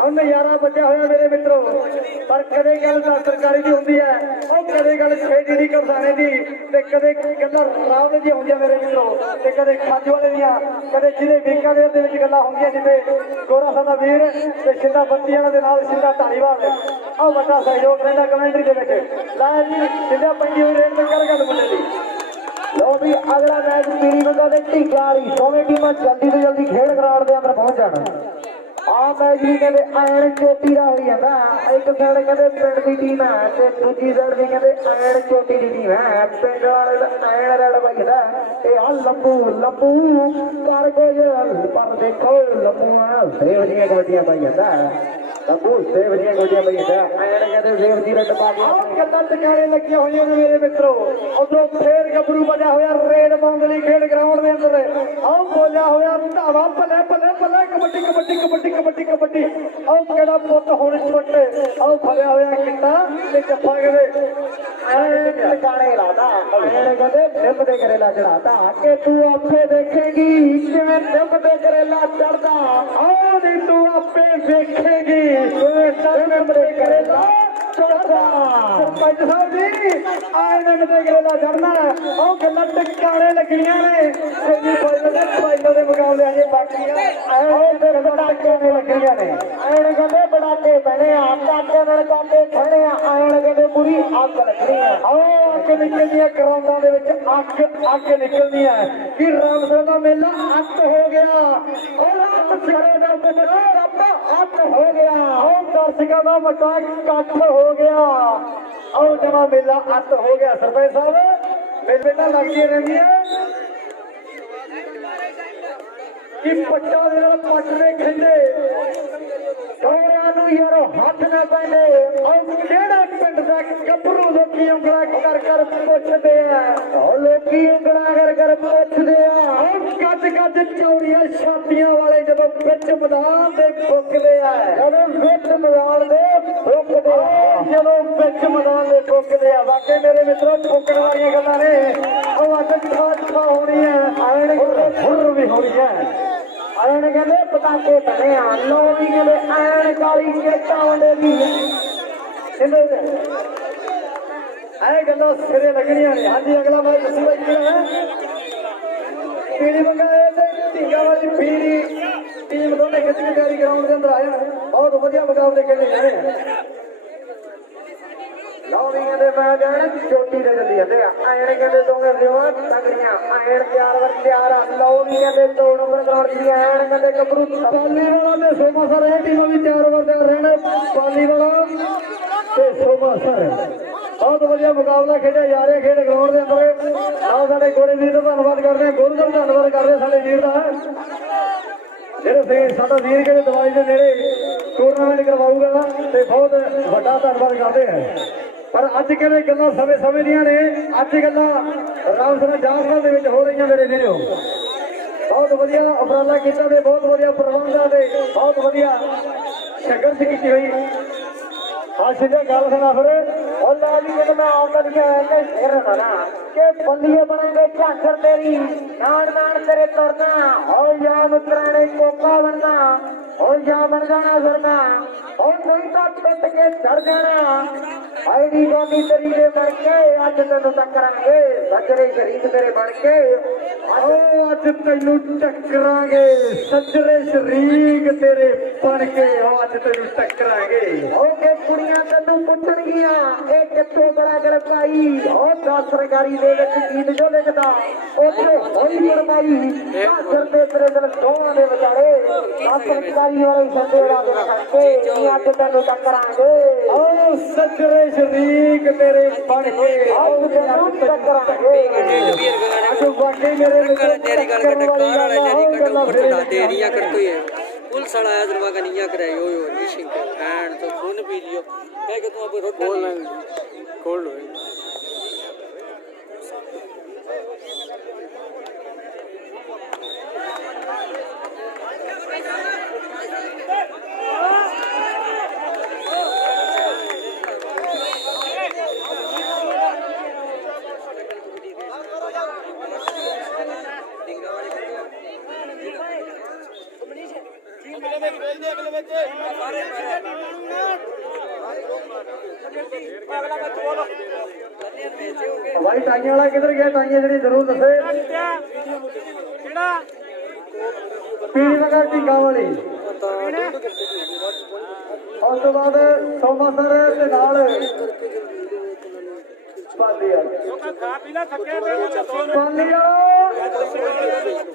ਹੁਣ ਨਜ਼ਾਰਾ ਬੱਜਿਆ ਹੋਇਆ ਮੇਰੇ ਮਿੱਤਰੋ ਪਰ ਕਦੇ ਗੱਲ ਤਾਂ ਸਰਕਾਰੀ ਦੀ ਹੁੰਦੀ ਹੈ ਉਹ ਕਦੇ ਗੱਲ ਖੇਡੀ ਦੀ ਕਰਸਾਨੇ ਦੀ ਤੇ ਕਦੇ ਗੱਲਾਂ ਰਾਵਲੇ ਦੀਆਂ ਹੁੰਦੀਆਂ ਮੇਰੇ ਮਿੱਤਰੋ ਤੇ ਕਦੇ ਖੱਜ ਵਾਲੇ ਦੀਆਂ ਕਦੇ ਜਿਹਦੇ ਬੀਕਾਨੇਰ ਦੇ ਵਿੱਚ ਗੱਲਾਂ ਹੁੰਦੀਆਂ ਜਿੱਥੇ ਗੋਰਾ ਸਾਡਾ ਵੀਰ ਤੇ ਸਿੱਧਾ ਬੱਤੀਆਂ ਦੇ ਨਾਲ ਸਿੱਧਾ ਧਾਲੀਵਾਲ ਆਹ ਵੱਡਾ ਸਹਿਯੋਗ ਰਹਿੰਦਾ ਕਮੈਂਟਰੀ ਦੇ ਵਿੱਚ ਲੈ ਜੀ ਸਿੱਧਾ ਪੈਂਦੀ ਹੋਈ ਰੇਡ ਤੇ ਕਰ ਗੱਲ ਮੁੰਡੇ ਦੀ ਲੋ ਵੀ ਅਗਲਾ ਮੈਚ ਪੀਲੀ ਬੰਦਾ ਦੇ ਢੀਗਾ ਵਾਲੀ ਦੋਵੇਂ ਟੀਮਾਂ ਜਲਦੀ ਤੋਂ ਜਲਦੀ ਖੇਡ ਗਰਾਊਂਡ ਦੇ ਅੰਦਰ ਪਹੁੰਚ ਜਾਣ ਆ ਮੈਚ ਵੀ ਕਹਿੰਦੇ ਐਨ ਚੋਟੀ ਦਾ ਹੋਈ ਜਾਂਦਾ ਇੱਕ ਸਾਈਡ ਕਹਿੰਦੇ ਪਿੰਡ ਦੀ ਟੀਮ ਹੈ ਤੇ ਦੂਜੀ ਸਾਈਡ ਵੀ ਕਹਿੰਦੇ ਐਨ ਚੋਟੀ ਦੀ ਟੀਮ ਹੈ ਪਿੰਡ ਵਾਲੇ ਦਾ ਐਨ ਰੜ ਵੱਜਦਾ ਇਹ ਆ ਲੱਭੂ ਕਰ ਕੋਈ ਪਰ ਦੇਖੋ ਲੱਭੂ ਆ ਸੇਵ ਦੀਆਂ ਕਬੱਡੀਆਂ ਪਾਈ ਜਾਂਦਾ ਲੱਭੂ ਸੇਵ ਦੀਆਂ ਕਬੱਡੀਆਂ ਪਾਈ ਜਾਂਦਾ ਐਨ ਕਹਿੰਦੇ ਸੇਵ ਦੀ ਰੱਟ ਪਾ ਕੇ ਗੱਲਾਂ ਟਿਕਾਣੇ ਲੱਗੀਆਂ ਹੋਈਆਂ ਨੇ ਮੇਰੇ ਮਿੱਤਰੋ ਉਧਰੋਂ ਫੇਰ ਗੱਭਰੂ ਵੱਜਿਆ ਹੋਇਆ ਰੇਡ ਬੌਂਦਲੀ ਖੇਡ ਗਰਾਊਂਡ ਦੇ ਅੰਦਰ ਆਹ ਬੋਲਿਆ ਹੋਇਆ ਧਾਵਾ ਭਲੇ ਕਬੱਡੀ ਆਹ ਕਿਹੜਾ ਪੁੱਤ ਹੁਣ ਛੋਟੇ ਆਹ ਫੜਿਆ ਹੋਇਆ ਕਿੱਟਾ ਤੇ ਜੱਫਾ ਕਹਿੰਦੇ ਐ ਟਿਕਾਣੇ ਲਾਦਾ ਐਨ ਕਹਿੰਦੇ ਨਿੰਮ ਦੇ ਕਰੇਲਾ ਚੜਾਤਾ ਕਿ ਤੂੰ ਆਪੇ ਦੇਖੇਗੀ ਕਿਵੇਂ ਨਿੰਮ ਦੇ ਕਰੇਲਾ ਚੜਦਾ ਆਹ ਨੀ ਤੂੰ ਆਪੇ ਵੇਖੇਗੀ ਕਿਵੇਂ ਨਿੰਮ ਦੇ ਕਰੇਲਾ ਚੜਦਾ ਸਰਪੰਚ ਸਾਹਿਬ ਜੀ ਆਏ ਨਿੰਮ ਦੇ ਕਰੇਲਾ ਚੜਨਾ ਉਹ ਗੱਲਾਂ ਟਿਕਾਣੇ ਲੱਗਣੀਆਂ ਨੇ ਜੀ ਫਾਈਨਲ ਦੇ ਮੁਕਾਬਲੇ ਅਜੇ ਬਾਕੀ ਆ ਉਹ ਫਿਰ ਬਟਾਕੇ ਨੇ ਲੱਗਣੀਆਂ ਨੇ ਐਨ ਕਹਿੰਦੇ ਬੜਾਕੇ ਪੈਣੇ ਆ ਕਾਕੇ ਨਾਲ ਕਾਕੇ ਖੜੇ ਆ ਐਨ ਕਹਿੰਦੇ ਪੂਰੀ ਅੱਗ ਲੱਗਣੀ ਆ ਉਹ ਅੱਗ ਨਿਕਲਦੀਆਂ ਗਰਾਊਂਡਾਂ ਦੇ ਵਿੱਚ ਅੱਗ ਨਿਕਲਦੀ ਹੈ ਕਿ ਰਾਮਸਰ ਦਾ ਮੇਲਾ ਅੱਤ ਹੋ ਗਿਆ ਉਹ ਅੱਤ ਛੜੇ ਦਾ ਪੁੱਤਰ ਰੱਬ ਅੱਤ ਹੋ ਗਿਆ ਉਹ ਦਰਸ਼ਕਾਂ ਦਾ ਵੱਡਾ ਇਕੱਠ ਹੋ ਗਿਆ ਉਹ ਜਮਾ ਮੇਲਾ ਅੱਤ ਹੋ ਗਿਆ ਸਰਪੰਚ ਸਾਹਿਬ ਮੇਲੇ ਤਾਂ ਲੱਗਦੀਆਂ ਰਹਿੰਦੀਆਂ ਕਿ ਪੱਟਾਂ ਦੇ ਨਾਲ ਪੱਟ ਦੇ ਖਿੰਦੇ ਦੋਹਾਂ ਨੂੰ ਯਾਰੋ ਹੱਥ ਨਾ ਪੈਂਦੇ ਉਹ ਕਿਹੜਾ ਪਿੰਡ ਦਾ ਗੱਭਰੂ ਲੋਕੀ ਉਂਗਲਾਂ ਕਰ ਪੁੱਛਦੇ ਆ ਉਹ ਲੋਕੀ ਉਂਗਲਾਂ ਕਰ ਪੁੱਛਦੇ ਆ ਉਹ ਕੱਦ ਚੌੜੀਆਂ ਛਾਤੀਆਂ ਵਾਲੇ ਜਦੋਂ ਵਿੱਚ ਮੈਦਾਨ ਦੇ ਫੁੱਕਦੇ ਆ ਜਦੋਂ ਵਿੱਚ ਮੈਦਾਨ ਦੇ ਫੁੱਕਦੇ ਆ ਜਦੋਂ ਵਿੱਚ ਮੈਦਾਨ ਦੇ ਫੁੱਕਦੇ ਆ ਵਾਕਈ ਮੇਰੇ ਮਿੱਤਰੋ ਫੁੱਕਣ ਵਾਲੀਆਂ ਗੱਲਾਂ ਨੇ ਉਹ ਅੱਜ ਠਾਠਾ ਹੋਣੀ ਹੈ ਆਣ ਫੁਰ ਵੀ ਹੋਣੀ ਹੈ ਐਨ ਕਹਿੰਦੇ ਪਟਾਕੇ ਬਣੇ ਆ ਲੋ ਵੀ ਕਹਿੰਦੇ ਐਨ ਕਾਲੀ ਚੇਟਾਂ ਆਉਂਦੇ ਵੀ ਐ ਗੱਲਾਂ ਸਿਰੇ ਲੱਗਣੀਆਂ ਨੇ ਹਾਂਜੀ ਅਗਲਾ ਮੈਚ ਦੱਸੋ ਬਾਈ ਕਿਹੜਾ ਹੈ ਪੀਲੀ ਬੰਗਾਲੇ ਤੇ ਢੀਂਗਾ ਵਾਲੀ ਪੀਲੀ ਟੀਮ ਦੋਨੇ ਖਿੱਚ ਕੇ ਤਿਆਰੀ ਗਰਾਊਂਡ ਦੇ ਅੰਦਰ ਆ ਜਾਣ ਬਹੁਤ ਵਧੀਆ ਮੁਕਾਬਲੇ ਖੇਡੇ ਜਾਣੇ ਲੋ ਵੀ ਕਹਿੰਦੇ ਮੈਂ ਜਾਣਾ ਚੋਟੀ ਦੇ ਚੱਲੀ ਜਾਂਦੇ ਆ ਐਨ ਕਹਿੰਦੇ ਦੋਵੇਂ ਦਿਵਾਂ ਤਗੜੀਆਂ ਐਨ ਤਿਆਰ ਆ ਲੋ ਵੀ ਕਹਿੰਦੇ 2 ਨੰਬਰ ਗਰਾਊਂਡ ਦੀ ਐਨ ਕਹਿੰਦੇ ਗੱਭਰੂ ਪਾਲੀ ਵਾਲਾ ਤੇ ਸੋਮਾ ਸਰ ਇਹ ਟੀਮਾਂ ਵੀ 4 ਓਵਰ ਦੇ ਰਹਿਣੇ ਪਾਲੀ ਵਾਲਾ ਤੇ ਸੋਮਾ ਸਰ ਬਹੁਤ ਵਧੀਆ ਮੁਕਾਬਲਾ ਖੇਡਿਆ ਜਾ ਰਿਹਾ ਖੇਡ ਗਰਾਊਂਡ ਦੇ ਅੰਦਰ ਆਓ ਸਾਡੇ ਗੋਰੇ ਵੀਰ ਦਾ ਧੰਨਵਾਦ ਕਰਦੇ ਹਾਂ ਗੁਰੂ ਦਾ ਧੰਨਵਾਦ ਕਰਦੇ ਸਾਡੇ ਵੀਰ ਦਾ ਜਿਹੜੇ ਸਾਡਾ ਵੀਰ ਕਿਹੜੇ ਦਵਾਈ ਦੇ ਨੇੜੇ ਟੂਰਨਾਮੈਂਟ ਕਰਵਾਊਗਾ ਤੇ ਬਹੁਤ ਵੱਡਾ ਧੰਨਵਾਦ ਕਰਦੇ ਹਾਂ ਪਰ ਅੱਜ ਕਹਿੰਦੇ ਗੱਲਾਂ ਸਮੇਂ ਦੀਆਂ ਨੇ ਅੱਜ ਗੱਲਾਂ ਰਾਮਸਰਾ ਜਾਸਵਾਲ ਦੇ ਵਿੱਚ ਹੋ ਰਹੀਆਂ ਮੇਰੇ ਵੀਰੋ ਬਹੁਤ ਵਧੀਆ ਉਪਰਾਲਾ ਕੀਤਾ ਤੇ ਬਹੁਤ ਵਧੀਆ ਪ੍ਰਬੰਧਾਂ ਤੇ ਬਹੁਤ ਵਧੀਆ ਸੰਘਰਸ਼ ਕੀਤੀ ਹੋਈ ਸਿੱਧੇ ਗੱਲ ਸੁਣਾ ਫਿਰ ਉਹ ਲਾ ਲਈ ਜਦੋਂ ਮੈਂ ਆਉਂਦਾ ਨਹੀਂ ਆਇਆ ਫਿਰ ਨਾ ਕਿ ਬੰਦੀਏ ਬਣਾਂਗੇ ਝਾਂਸਰ ਤੇਰੀ ਨਾਨ ਤੇਰੇ ਤੁਰਨਾ ਹੋ ਜਾ ਮਿੱਤਰਾਣੇ ਕੋਕਾ ਬਣਨਾ ਹੋ ਜਾ ਬਣ ਜਾਣਾ ਸੁਰਨਾ ਉਹ ਕੋਈ ਤਾਂ ਟੁੱਟ ਕੇ ਚੜ ਜਾਣਾ ਆਈਡੀ ਗੋਨੀ ਤੇਰੀ ਦੇ ਬਣ ਕੇ ਅੱਜ ਤੈਨੂੰ ਟੱਕਰਾਂਗੇ ਸੱਜਰੇ ਸ਼ਰੀਕ ਤੇਰੇ ਬਣ ਕੇ ਉਹ ਅੱਜ ਤੈਨੂੰ ਟੱਕਰਾਂਗੇ ਸੱਜਰੇ ਸ਼ਰੀਕ ਤੇਰੇ ਬਣ ਕੇ ਉਹ ਅੱਜ ਤੈਨੂੰ ਟੱਕਰਾਂਗੇ ਉਹ ਕਿ ਕੁੜੀਆਂ ਤੈਨੂੰ ਪੁੱਛਣਗੀਆਂ ਇਹ ਕਿੱਥੋਂ ਬੜਾ ਗਰਕਾਈ ਉਹ 10 ਸਰਕਾਰੀ ਦੇ ਵਿੱਚ ਗੀਤ ਜੋ ਲਿਖਦਾ ਉੱਥੇ ਹੋਈ ਫਰਮਾਈ ਸਿਰ ਤੇ ਤੇਰੇ ਦਿਲ ਦੋਵਾਂ ਦੇ ਵਿਚਾਰੇ ਸਰਕਾਰੀ ਵਾਲੇ ਸੰਦੇੜਾ ਦੇ ਕਰਕੇ ਅੱਜ ਤੈਨੂੰ ਟੱਕਰਾਂਗੇ ਉਹ ਸੱਜਰੇ ਸ਼ਰੀਕ ਤੇਰੇ ਬਣ ਕੇ ਆਓ ਤੈਨੂੰ ਟੱਕਰਾਂਗੇ ਅੱਜ ਵਾਕਈ ਮੇਰੇ तेरी गल कटे कार वाला तेरी कटे ऊपर चढ़ा देरिया करतो ही है पुलिस वाला आया दरवा का निया करे यो निशिंग हैंड तो खून पी लियो है कि तुम अब रोड कोल्ड हो भाई टाइयां वाला किधर गया? टाइयां जड़ी जरूर दसे। पीली लगा टीका वाली ਉਸ ਤੋਂ ਬਾਅਦ ਸੋਮਾ ਸਰ ਤੇ ਨਾਲ ਪਾਲੀਆ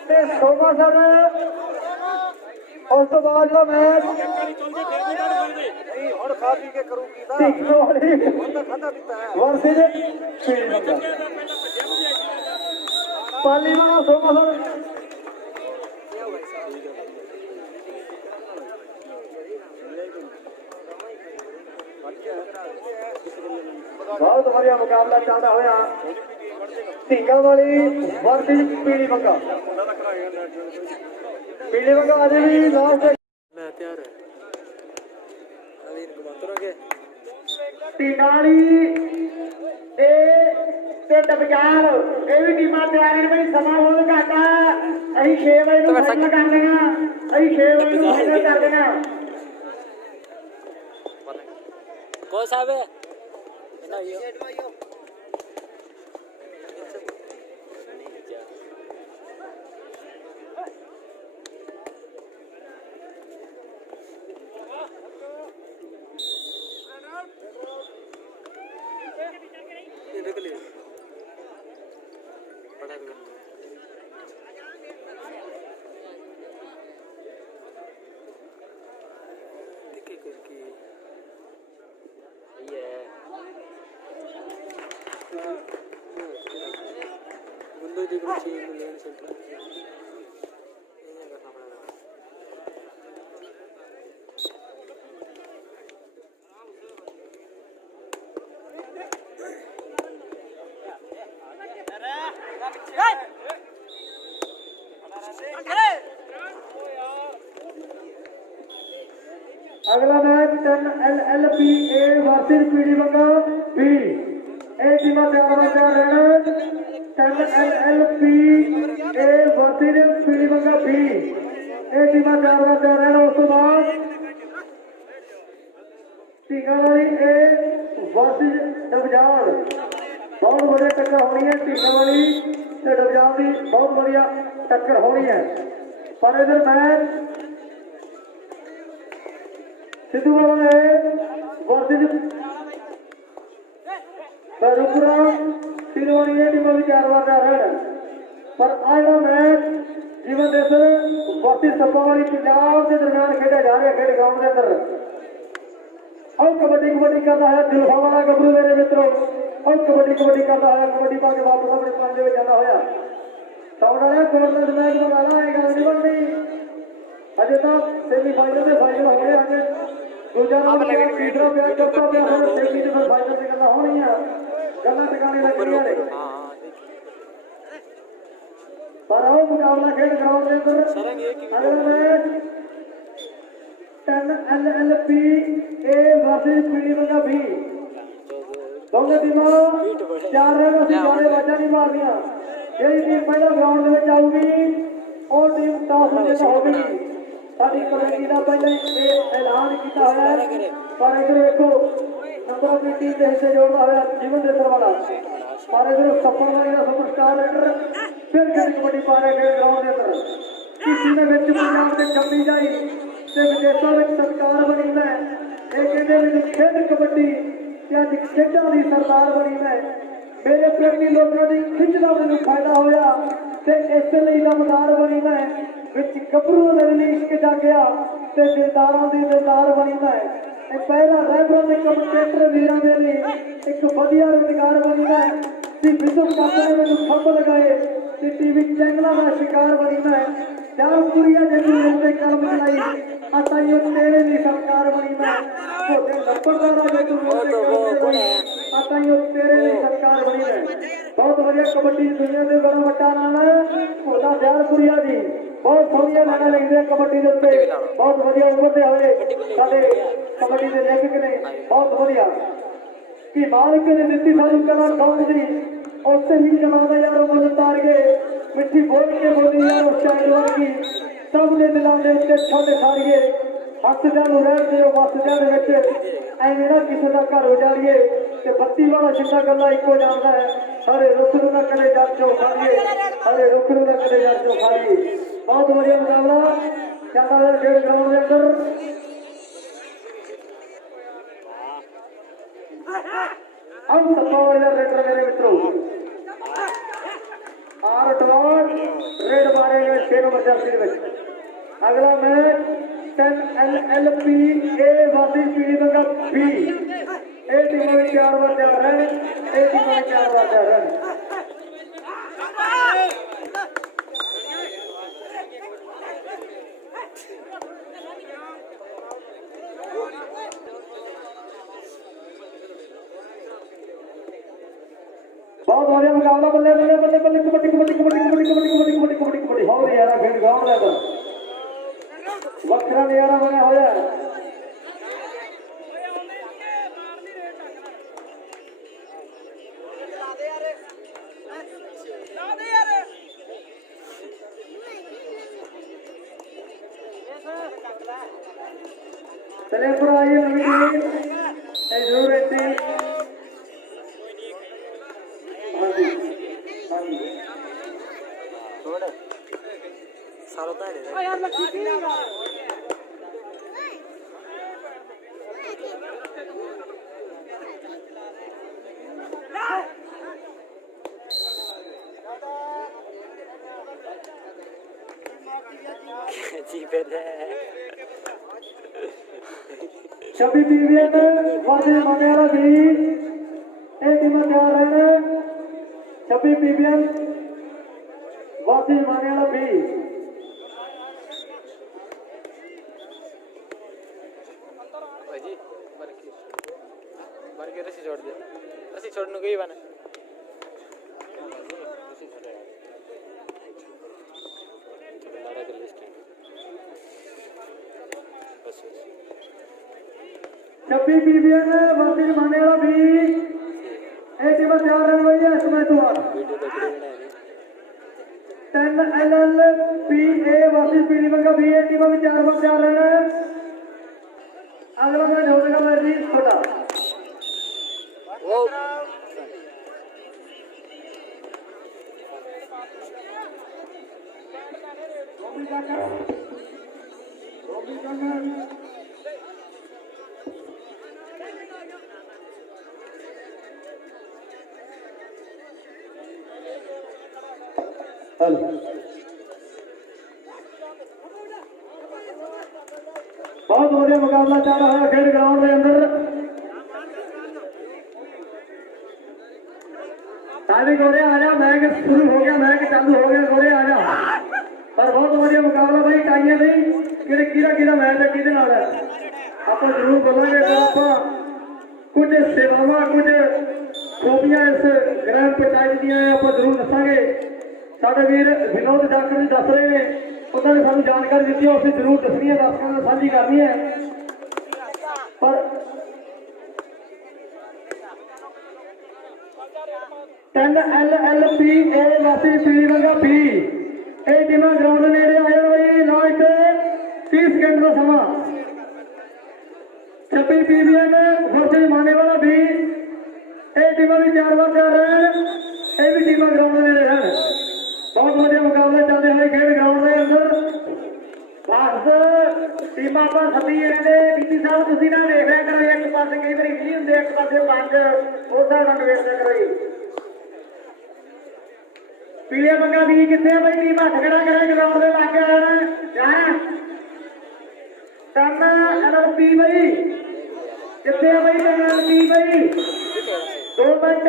ਤੇ ਸੋਮਾ ਸਰ। ਉਸ ਤੋਂ ਬਾਅਦ ਜਿਹੜਾ ਮੈਚ ਹੁਣ ਖਾ ਪੀ ਕੇ ਕਰੂਗੀ ਤਾਂ ਢੀਕੋ ਵਾਲੀ ਹੁਣ ਤਾਂ ਖਾਦਾ ਪੀਤਾ ਹੈ ਵਰਸੀ ਦੇ ਪੀਲੀ ਲਗਾ ਪਾਲੀ ਵਾਲਾ ਸੋਮਾ ਸਰ। बहुत बढ़िया मुकाबला चलता होया टीका वाली वर्दी पीली मंगा अजे भी लास्ट मैं तैयार है अभी इनको बात करोगे टीका वाली ते डबजाल ये भी टीमां तैयार हैं भाई। समा बहुत घट है अभी 6 बजे ਨੂੰ ਫਾਈਨਲ ਕਰ ਦੇਣਾ। अभी 6 बजे ਨੂੰ ਫਾਈਨਲ कर देना। कौन सा है अगला मैच 10 LLPA वर्सेस पीडी बंगा बी। ए टीम तैयार रहना 10 LLPA वर्सेस पीडी बंगा बी। ए टीम तैयार रहना। उस तो बाद टीका वाली ए वर्सेस डबजाल बहुत बढ़िया टक्कर होनी है। टीका वाली ते डबजाल की बहुत बढ़िया टक्कर होनी है। पर इधर मैच सिद्धू वाला है वर्सेस बरूपुरा सिरवानी है टीम भी 4 बार रन। पर आज का मैच जीवन देश वर्सेस सप्पा वाली पंजाब के दरमियान खेड़ा जा रहा है खेड ग्राउंड के अंदर। और कबड्डी करता है दिलफा वाला गबरू मेरे मित्रों। और कबड्डी करता है कबड्डी पा के वापस अपने पंजे में जाना होया साउंड वाला कोर्नर मैच बनाना है गल नहीं बननी। अजे तक सेमीफाइनल में फाइनल हो गए अजे दूसरा राउंड तीसरा मैच चौथा मैच सेमी से फाइनल में गल्ला होनी है गल्ला टकाने लग रही है। पर आओ मुकाबला खेल ग्राउंड के अंदर अगला मैच 10 LLPA वर्सेस पीडी बंगा बी। दोनों टीमां 4 रन ਅਸੀਂ ਜਾਣੇ ਵਾਜਾਂ ਨਹੀਂ ਮਾਰਨੀਆਂ। ਜਿਹੜੀ ਟੀਮ ਪਹਿਲਾਂ ਗਰਾਊਂਡ ਦੇ ਵਿੱਚ ਆਊਗੀ ਉਹ ਟੀਮ ਟਾਸ ਵਿੱਚ ਹੋਵੇਗੀ। ਸਾਡੀ ਕਮੇਟੀ ਦਾ ਪਹਿਲਾਂ ਹੀ ਐਲਾਨ ਕੀਤਾ ਹੋਇਆ ਹੈ। ਪਰ ਇਧਰ ਵੇਖੋ ਨੰਬਰ ਦੀ ਟੀਮ ਦੇ ਹਿੱਸੇ ਜੋੜਦਾ ਹੋਇਆ ਜੀਵਨ ਦੇਸਰ ਵਾਲਾ। ਪਰ ਇਧਰ ਸਫਲ ਵਾਲੀ ਦਾ ਸੁਪਰਸਟਾਰ ਲੀਡਰ ਫਿਰ ਖੇਡ ਕਬੱਡੀ ਪਾ ਰਿਹਾ ਖੇਡ ਗਰਾਊਂਡ ਦੇ ਅੰਦਰ। ਕਿਸੇ ਦੇ ਵਿੱਚ ਪੰਜਾਬ ਦੇ ਜੰਮੀ ਜਾਈ ਤੇ ਵਿਦੇਸ਼ਾਂ ਵਿੱਚ ਸਰਕਾਰ ਬਣੀ ਮੈਂ ਇਹ ਕਹਿੰਦੇ ਮੈਨੂੰ ਖੇਡ ਕਬੱਡੀ ਤੇ ਅੱਜ ਖੇਡਾਂ ਦੀ ਸਰਦਾਰ ਬਣੀ ਮੈਂ। ਮੇਰੇ ਪ੍ਰੇਮੀ ਲੋਕਾਂ ਦੀ ਖਿੱਚ ਦਾ ਮੈਨੂੰ ਫਾਇਦਾ ਹੋਇਆ ਤੇ ਇਸੇ ਲਈ ਦਮਦਾਰ ਬਣੀ ਮੈਂ। ਵਿੱਚ ਗੱਭਰੂ ਦੇ ਲਈ ਇਸ਼ਕ ਜਾਗਿਆ ਤੇ ਦਿਲਦਾਰਾਂ ਦੀ ਦਿਲਦਾਰ ਬਣੀ ਮੈਂ। ਇਹ ਪਹਿਲਾ ਰਹਿਬਰਾਂ ਦੇ ਕਮੈਂਟੇਟਰ ਵੀਰਾਂ ਦੇ ਲਈ ਇੱਕ ਵਧੀਆ ਰੁਜ਼ਗਾਰ ਬਣੀ ਮੈਂ। ਤੇ ਵਿਸ਼ਵ ਕੱਪ ਨੇ ਮੈਨੂੰ ਖੰਭ ਲਗਾਏ ਤੇ ਟੀਵੀ ਚੈਨਲਾਂ ਦਾ ਸ਼ਿਕਾਰ ਬਣੀ ਮੈਂ। ਜਾਮਪੁਰੀਆ ਜੰਗਲ ਤੇ ਕਲਮ ਚਲਾਈ ਅਤਾਈਓ ਤੇਰੇ ਦੀ ਸਰਕਾਰ ਬਣੀ ਮੈਂ। ਤੁਹਾਡੇ ਨੰਬਰਦਾਰਾਂ ਦੇ ਤੂੰ ਅਤਾਈਓ ਤੇਰੇ ਦੀ ਸਰਕਾਰ ਬਣੀ ਮੈਂ। बहुत बढ़िया कबड्डी दुनिया के बड़ा वड्डा नाम है ਤੁਹਾਡਾ ਜਾਮਪੁਰੀਆ जी। बहुत सोहनिया लाना लगदियां कबड्डी दे उत्ते। बहुत बढ़िया उम्र दे होए साडे कबड्डी दे लेखक ने बहुत बढ़िया कि मालिक ने दित्ती सारी कला कौन सी उससे ही कला दा यार उमर उतार के मिट्टी बोल के बोली यार उस शायर वर्गी ਸਭ ਦੇ ਦਿਲਾਂ ਦੇ ਉੱਤੇ ਛੱਡ ਸਾਰੀਏ ਹੱਸਦਿਆਂ ਨੂੰ ਰਹਿਣ ਦਿਓ ਵਸਦਿਆਂ ਦੇ ਵਿੱਚ ਐਵੇਂ ਨਾ ਕਿਸੇ ਦਾ ਘਰ ਉਜਾੜੀਏ ਤੇ ਬੱਤੀ ਵਾਲਾ ਜਿੰਦਾ ਗੱਲਾਂ ਇੱਕੋ ਜਾਣਦਾ ਹੈ ਸਾਰੇ ਰੁੱਖ ਨੂੰ ਨਾ ਕਦੇ ਜੜ ਚੋਂ ਖਾਈਏ ਸਾਰੇ ਰੁੱਖ ਨੂੰ ਨਾ ਕਦੇ ਜੜ ਚੋਂ ਖਾਈਏ ਬਹੁਤ ਵਧੀਆ ਮੁਕਾਬਲਾ ਚੱਲਦਾ ਹੋਇਆ ਖੇਡ ਗਰਾਊਂਡ ਦੇ ਅੰਦਰ अब सत्ता वाला रेडर मेरे मित्रों आर टॉट रेड मारेंगे 6 नंबर जर्सी में अगला match 10 LLP A versus PD का B ए टीम में 4 बार जा रहे हैं ए टीम में 4 बार जा रहे हैं बहुत बढ़िया मुकाबला बल्ले बल्ले बल्ले बल्ले कबड्डी कबड्डी कबड्डी कबड्डी कबड्डी कबड्डी कबड्डी कबड्डी कबड्डी हो रही है खेल ग्राउंड है वक्रा नजारा बना होया चले पर आइए नवी टीम जरूर रहती छब्बी पीवीएन वर्सेस मानेवाला भी ए टीम तैयार रहना 26 पीवीएन वर्सेस मानेवाला भी भाई मर के रस्सी छोड़ दे रस्सी छोड़ने गई बना छब्बी पीवीएन वर्सेस मानेवाला भी ए टीम तैयार रहना भैया इसमें तो 10 LLPA वर्सेस पीडी का भी ए टीम में 4 बार तैयार रहना अगला मैच हो जाएगा मैच छोटा बहुत बढ़िया मुकाबला चल रहा है खेल ग्राउंड के अंदर सारी गोरे आ जा मैच शुरू हो गया मैच चालू हो गया गोरे आ जा पर बहुत बढ़िया मुकाबला भाई टाइया नहीं कि मैच है कि आप जरूर बोलेंगे तो आप कुछ सेवावां कुछ खूबियां इस ग्राम पंचायत दी आप जरूर दसांगे साडे वीर विनोद डॉक्टर जी दस रहे हैं उन्होंने सानू जानकारी दी उसे जरूर दसनी है दर्शकों ने साझी करनी है पर 10 LLPA वर्सेस पीडी B ए टीम ग्राउंड नेड़े आए भाई लास्ट 30 सेकंड का समा 26 पीवीएन वर्सेस मानेवाला भी ए टीम भी 4 बार जा रहे हैं ये भी टीम ग्राउंड नेड़े हैं बहुत बढ़िया मुकाबला चलते हुए खेल ग्राउंड के अंदर बस टीमां पर सभी रहते डीपी साहब तुसीं ना देख रहा करो एक पास कई बार इडली होंगे एक पास 5 उस हिसाब नाल वेख करो जी पीले मंगा भी कितने भाई टीम हथ खड़ा करे ग्राउंड के लागे आना टन LLP भाई कितने भाई LLP भाई 2 मिनट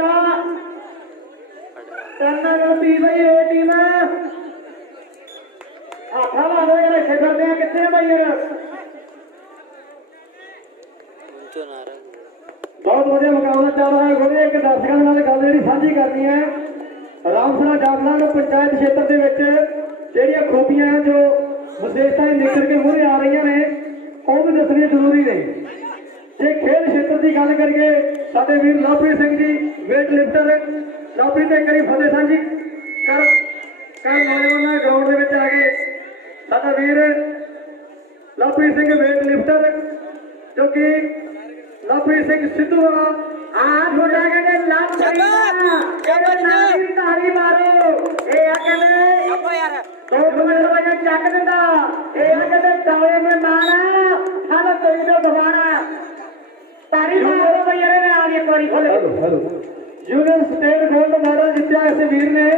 टन LLP भाई ए टीम हाथा ला दो यार इसे करते हैं कितने भाई यार बहुत बढ़िया मुकाबला चल रहा है गोरे एक दर्शकों नाल गल जी साझी करनी है रामसरा जागलान पंचायत क्षेत्र के ਜਿਹੜੀਆਂ खूबियां हैं जो विशेषताएं निकल के मूहरे आ रही ने वो भी दसनी जरूरी ने जे खेल क्षेत्र की गल करिए साडे वीर लवप्रीत सिंह जी वेट लिफ्टर लवप्रीत एक बारी फतेह साझी कर नौजवान ग्राउंड के आ गए ਸਾਡਾ ਵੀਰ ਲਵਪ੍ਰੀਤ ਸਿੰਘ ਵੇਟ ਲਿਫਟਰ ਜੋ ਕਿ ਲਵਪ੍ਰੀਤ ਸਿੰਘ ਸਿੱਧੂ ਵਾਲਾ ਛੋਟਾ ਕਹਿੰਦੇ ਲਵਪ੍ਰੀਤ ਤਾੜੀ ਮਾਰੋ ਇਹ ਆ ਕਹਿੰਦੇ ਦੋ ਮਿੰਟ ਵਜੇ ਚੱਕ ਦਿੰਦਾ ਇਹ ਆ ਕਹਿੰਦੇ ਟੌਲੇ ਮਹਿਮਾਨ ਹਾਲ ਕੋਈ ਨਾ ਦਵਾਣਾ ਤਾੜੀ ਮਾਰੋ ਬਈ ਇਹਨੇ ਆ ਕੇ ਇੱਕ ਵਾਰੀ ਖੋਲੇ ਯੂਨੀਅਨ ਸਟੇਟ ਗੋਲਡ ਮੈਡਲ ਜਿੱਤਿਆ ਇਸ ਵੀਰ ਨੇ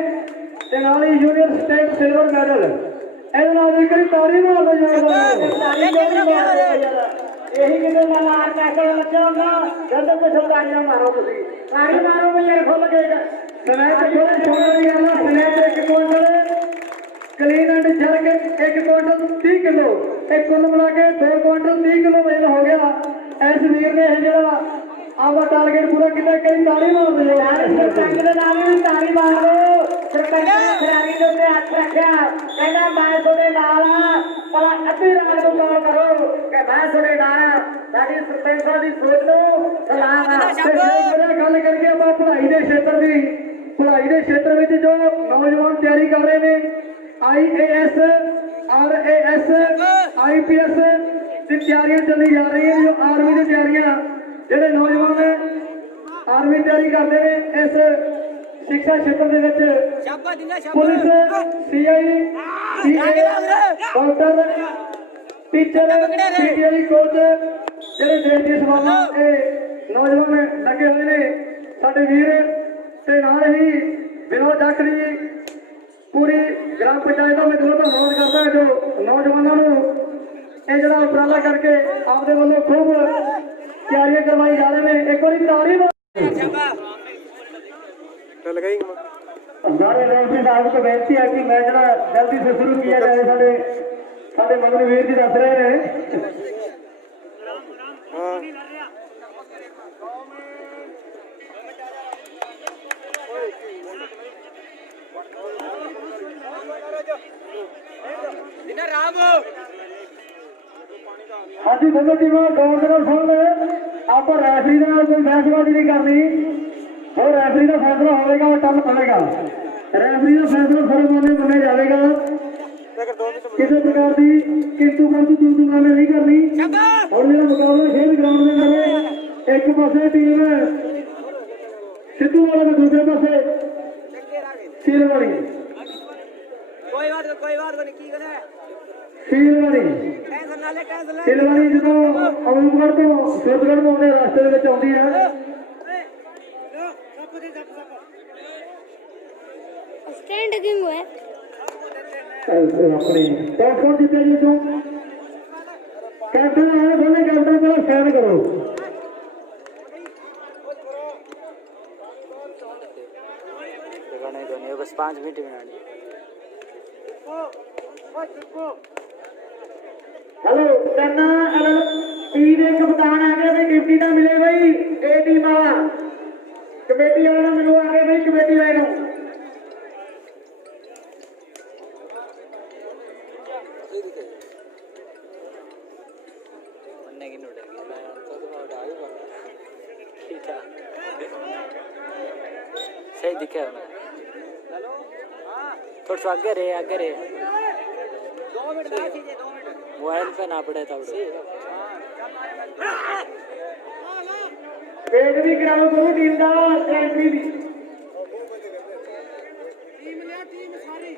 ਤੇ ਨਾਲ ਹੀ ਯੂਨੀਅਨ ਸਟੇਟ ਸਿਲਵਰ ਮੈਡਲ ਇਹਦੇ ਨਾਲ ਵੀ ਕਰੀ ਤਾੜੀ ਮਾਰਦਾ ਇਹੀ ਕਿਤੇ ਨਾਲ ਆ ਕੇ ਲੱਗਾ ਹੁੰਦਾ ਜਦੋਂ ਕੁਝ ਤਾੜੀਆਂ ਮਾਰੋ ਤੁਸੀਂ ਤਾੜੀ ਮਾਰੋ ਬਈ ਇਹ ਖੁੱਲ ਕੇ ਸਨੈਚ ਖੋਲੇ ਛੋੜੀ ਗੱਲ ਸਨੈਚ ਇੱਕ quintal clean and jerk 1 quintal 30 kilo ਇਹ ਕੁੱਲ ਮਿਲਾ ਕੇ 2 ਕੁਇੰਟਲ 30 ਕਿਲੋ ਵਜਨ ਹੋ ਗਿਆ ਇਸ ਵੀਰ ਨੇ ਇਹ ਜਿਹੜਾ ਆਪਦਾ ਟਾਰਗੇਟ ਪੂਰਾ ਕੀਤਾ ਕਈ ਤਾੜੀ ਮਾਰਦੇ ਯਾਰ ਸਰਪੰਚ ਦੇ ਨਾਲ ਵੀ ਤਾੜੀ ਮਾਰੋ ਸਰਪੰਚ ਨੇ ਖਿਡਾਰੀ ਦੇ ਉੱਤੇ ਹੱਥ ਰੱਖਿਆ ਕਹਿੰਦਾ ਮੈਂ ਤੁਹਾਡੇ ਨਾਲ ਆ ਪਰ ਅੱਧੀ ਰਾਤ ਨੂੰ ਕਾਲ ਕਰੋ ਕਿ ਮੈਂ ਤੁਹਾਡੇ ਨਾਲ ਸਾਡੀ ਸਰਪੰਚਾਂ ਦੀ ਸੋਚ ਨੂੰ ਸਲਾਮ ਆ ਗੱਲ ਕਰਕੇ ਆਪਾਂ ਪੜ੍ਹਾਈ ਦੇ ਖੇਤਰ ਵਿੱਚ ਜੋ ਨੌਜਵਾਨ ਤਿਆਰੀ ਕਰ ਰਹੇ ਨੇ IAS RAS IPS ਦੀ ਤਿਆਰੀਆਂ ਚੱਲੀ ਜਾ ਰਹੀਆਂ ਜੋ ਆਰਮੀ ਦੀ ਤਿਆਰੀਆਂ ਜਿਹੜੇ ਨੌਜਵਾਨ ਆਰਮੀ ਤਿਆਰੀ ਕਰਦੇ ਨੇ ਇਸ ਸਿੱਖਿਆ ਖੇਤਰ ਦੇ ਵਿੱਚ police CI doctor teacher PTI coach ਜਿਹੜੇ ਦੇਸ਼ ਦੀ ਸੇਵਾਵਾਂ ਇਹ ਨੌਜਵਾਨ ਲੱਗੇ ਹੋਏ ਨੇ ਸਾਡੇ ਵੀਰ ਤੇ ਨਾਲ ਹੀ ਵਿਨੋਦ ਜਾਖੜੀ ਜੀ ਪੂਰੀ ਗ੍ਰਾਮ ਪੰਚਾਇਤ ਦਾ ਮੈਂ ਧੰਨਵਾਦ ਕਰਦਾ ਜੋ ਨੌਜਵਾਨਾਂ ਨੂੰ ਇਹ ਜਿਹੜਾ ਉਪਰਾਲਾ ਕਰਕੇ ਆਪਦੇ ਵੱਲੋਂ ਖੂਬ ਤਿਆਰੀਆਂ ਕਰਵਾਈ ਜਾ ਰਹੇ ਨੇ ਇੱਕ ਵਾਰੀ ਤਾੜੀ ਸਾਰੇ ਰੋਸ਼ਨੀ ਸਾਹਿਬ को ਬੇਨਤੀ ਹੈ ਕਿ ਮੈਚ ਜਿਹੜਾ ਜਲਦੀ ਸੇ ਸ਼ੁਰੂ ਕੀਤਾ ਜਾਏ ਸਾਡੇ ਮਗਰ ਵੀਰ ਜੀ ਦੱਸ ਰਹੇ ਨੇ ਹਾਂਜੀ ਦੋਨੋਂ ਟੀਮਾਂ ਗੌਰ ਨਾਲ ਸੁਣ ਲੈ ਆਪਾਂ ਰੈਫਰੀ ਦੇ ਨਾਲ ਕੋਈ ਫੈਸਲਾਬਾਜ਼ੀ ਨਹੀਂ ਕਰਨੀ ਉਹ ਰੈਫਰੀ ਦਾ ਫੈਸਲਾ ਹੋਵੇਗਾ ਉਹ ਟੱਲ ਪਵੇਗਾ ਰੈਫਰੀ ਦਾ ਫੈਸਲਾ ਸਰਮਾਨੇ ਮੰਨਿਆ ਜਾਵੇਗਾ ਕਿਸੇ ਪ੍ਰਕਾਰ ਦੀ ਕਿੰਤੂ ਪਰੰਤੂ ਤੂੰ ਨਹੀਂ ਕਰਨੀ ਹੁਣ ਜਿਹੜਾ ਮੁਕਾਬਲਾ ਖੇਡ ਗਰਾਊਂਡ ਦੇ ਅੰਦਰ ਇੱਕ ਪਾਸੇ ਟੀਮ ਸਿੱਧੂ ਵਾਲੇ ਤੇ ਦੂਸਰੇ ਪਾਸੇ ਸੀਲ ਵਾਲੀ ਸਿਲਵਾਨੀ ਜਦੋਂ ਅਮਰੂਪਗੜ੍ਹ ਤੋਂ ਸੁਰਤਗੜ੍ਹ ਨੂੰ ਆਉਂਦੇ ਰਸਤੇ ਦੇ ਵਿੱਚ ਆਉਂਦੀ ਹੈ स्टैंड किंग है ਆਪਣੀ ਟੈਲੀਫੋਨ ਜਿੱਤੇ ਜੀ ਤੋਂ ਕੈਪਟਨ ਆਏ ਦੋਨੇ ਕੈਪਟਨ ਕੋਲ ਸਾਈਨ ਕਰੋ बस 5 मिनट में हेलो करना टीम ਦੇ ਕਪਤਾਨ ਆ ਗਏ ਵੀ ਡਿਊਟੀ ਨਾ ਮਿਲੇ ਬਈ ਇਹ ਟੀਮ ਵਾਲਾ ਕਮੇਟੀ ਵਾਲਾ ਨੂੰ ਮਿਲੋ ਆ ਗਏ ਬਈ ਕਮੇਟੀ ਵਾਲੇ ਨੂੰ बनने की नोट है मैं तो उठा ही पड़ा ठीक है सही दिखा है हेलो हां थोड़ा सा आगे रे 2 मिनट मोबाइल पे ना पड़े था पेट भी कराओ दोनों टीम का एंट्री भी टीम सारी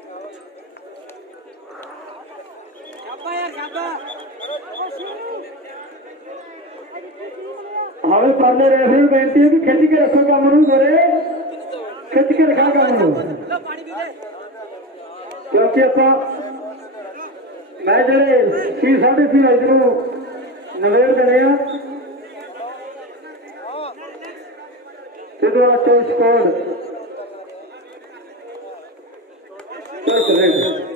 शाबा यार शाबा हमें पहले रेफरी को बेनती है कि खिंच के रखो काम नूं गोरे खिंच के रखा काम नूं क्योंकि ਆਪਾਂ ਮੈਂ ਜਿਹੜੇ 6:30 ਵਜੇ ਨੂੰ ਨਵੇੜ ਦੇਣੇ ਆ ਸਿੱਧੂ ਚੋਸ਼ ਕੋਡ ਚੋਸ਼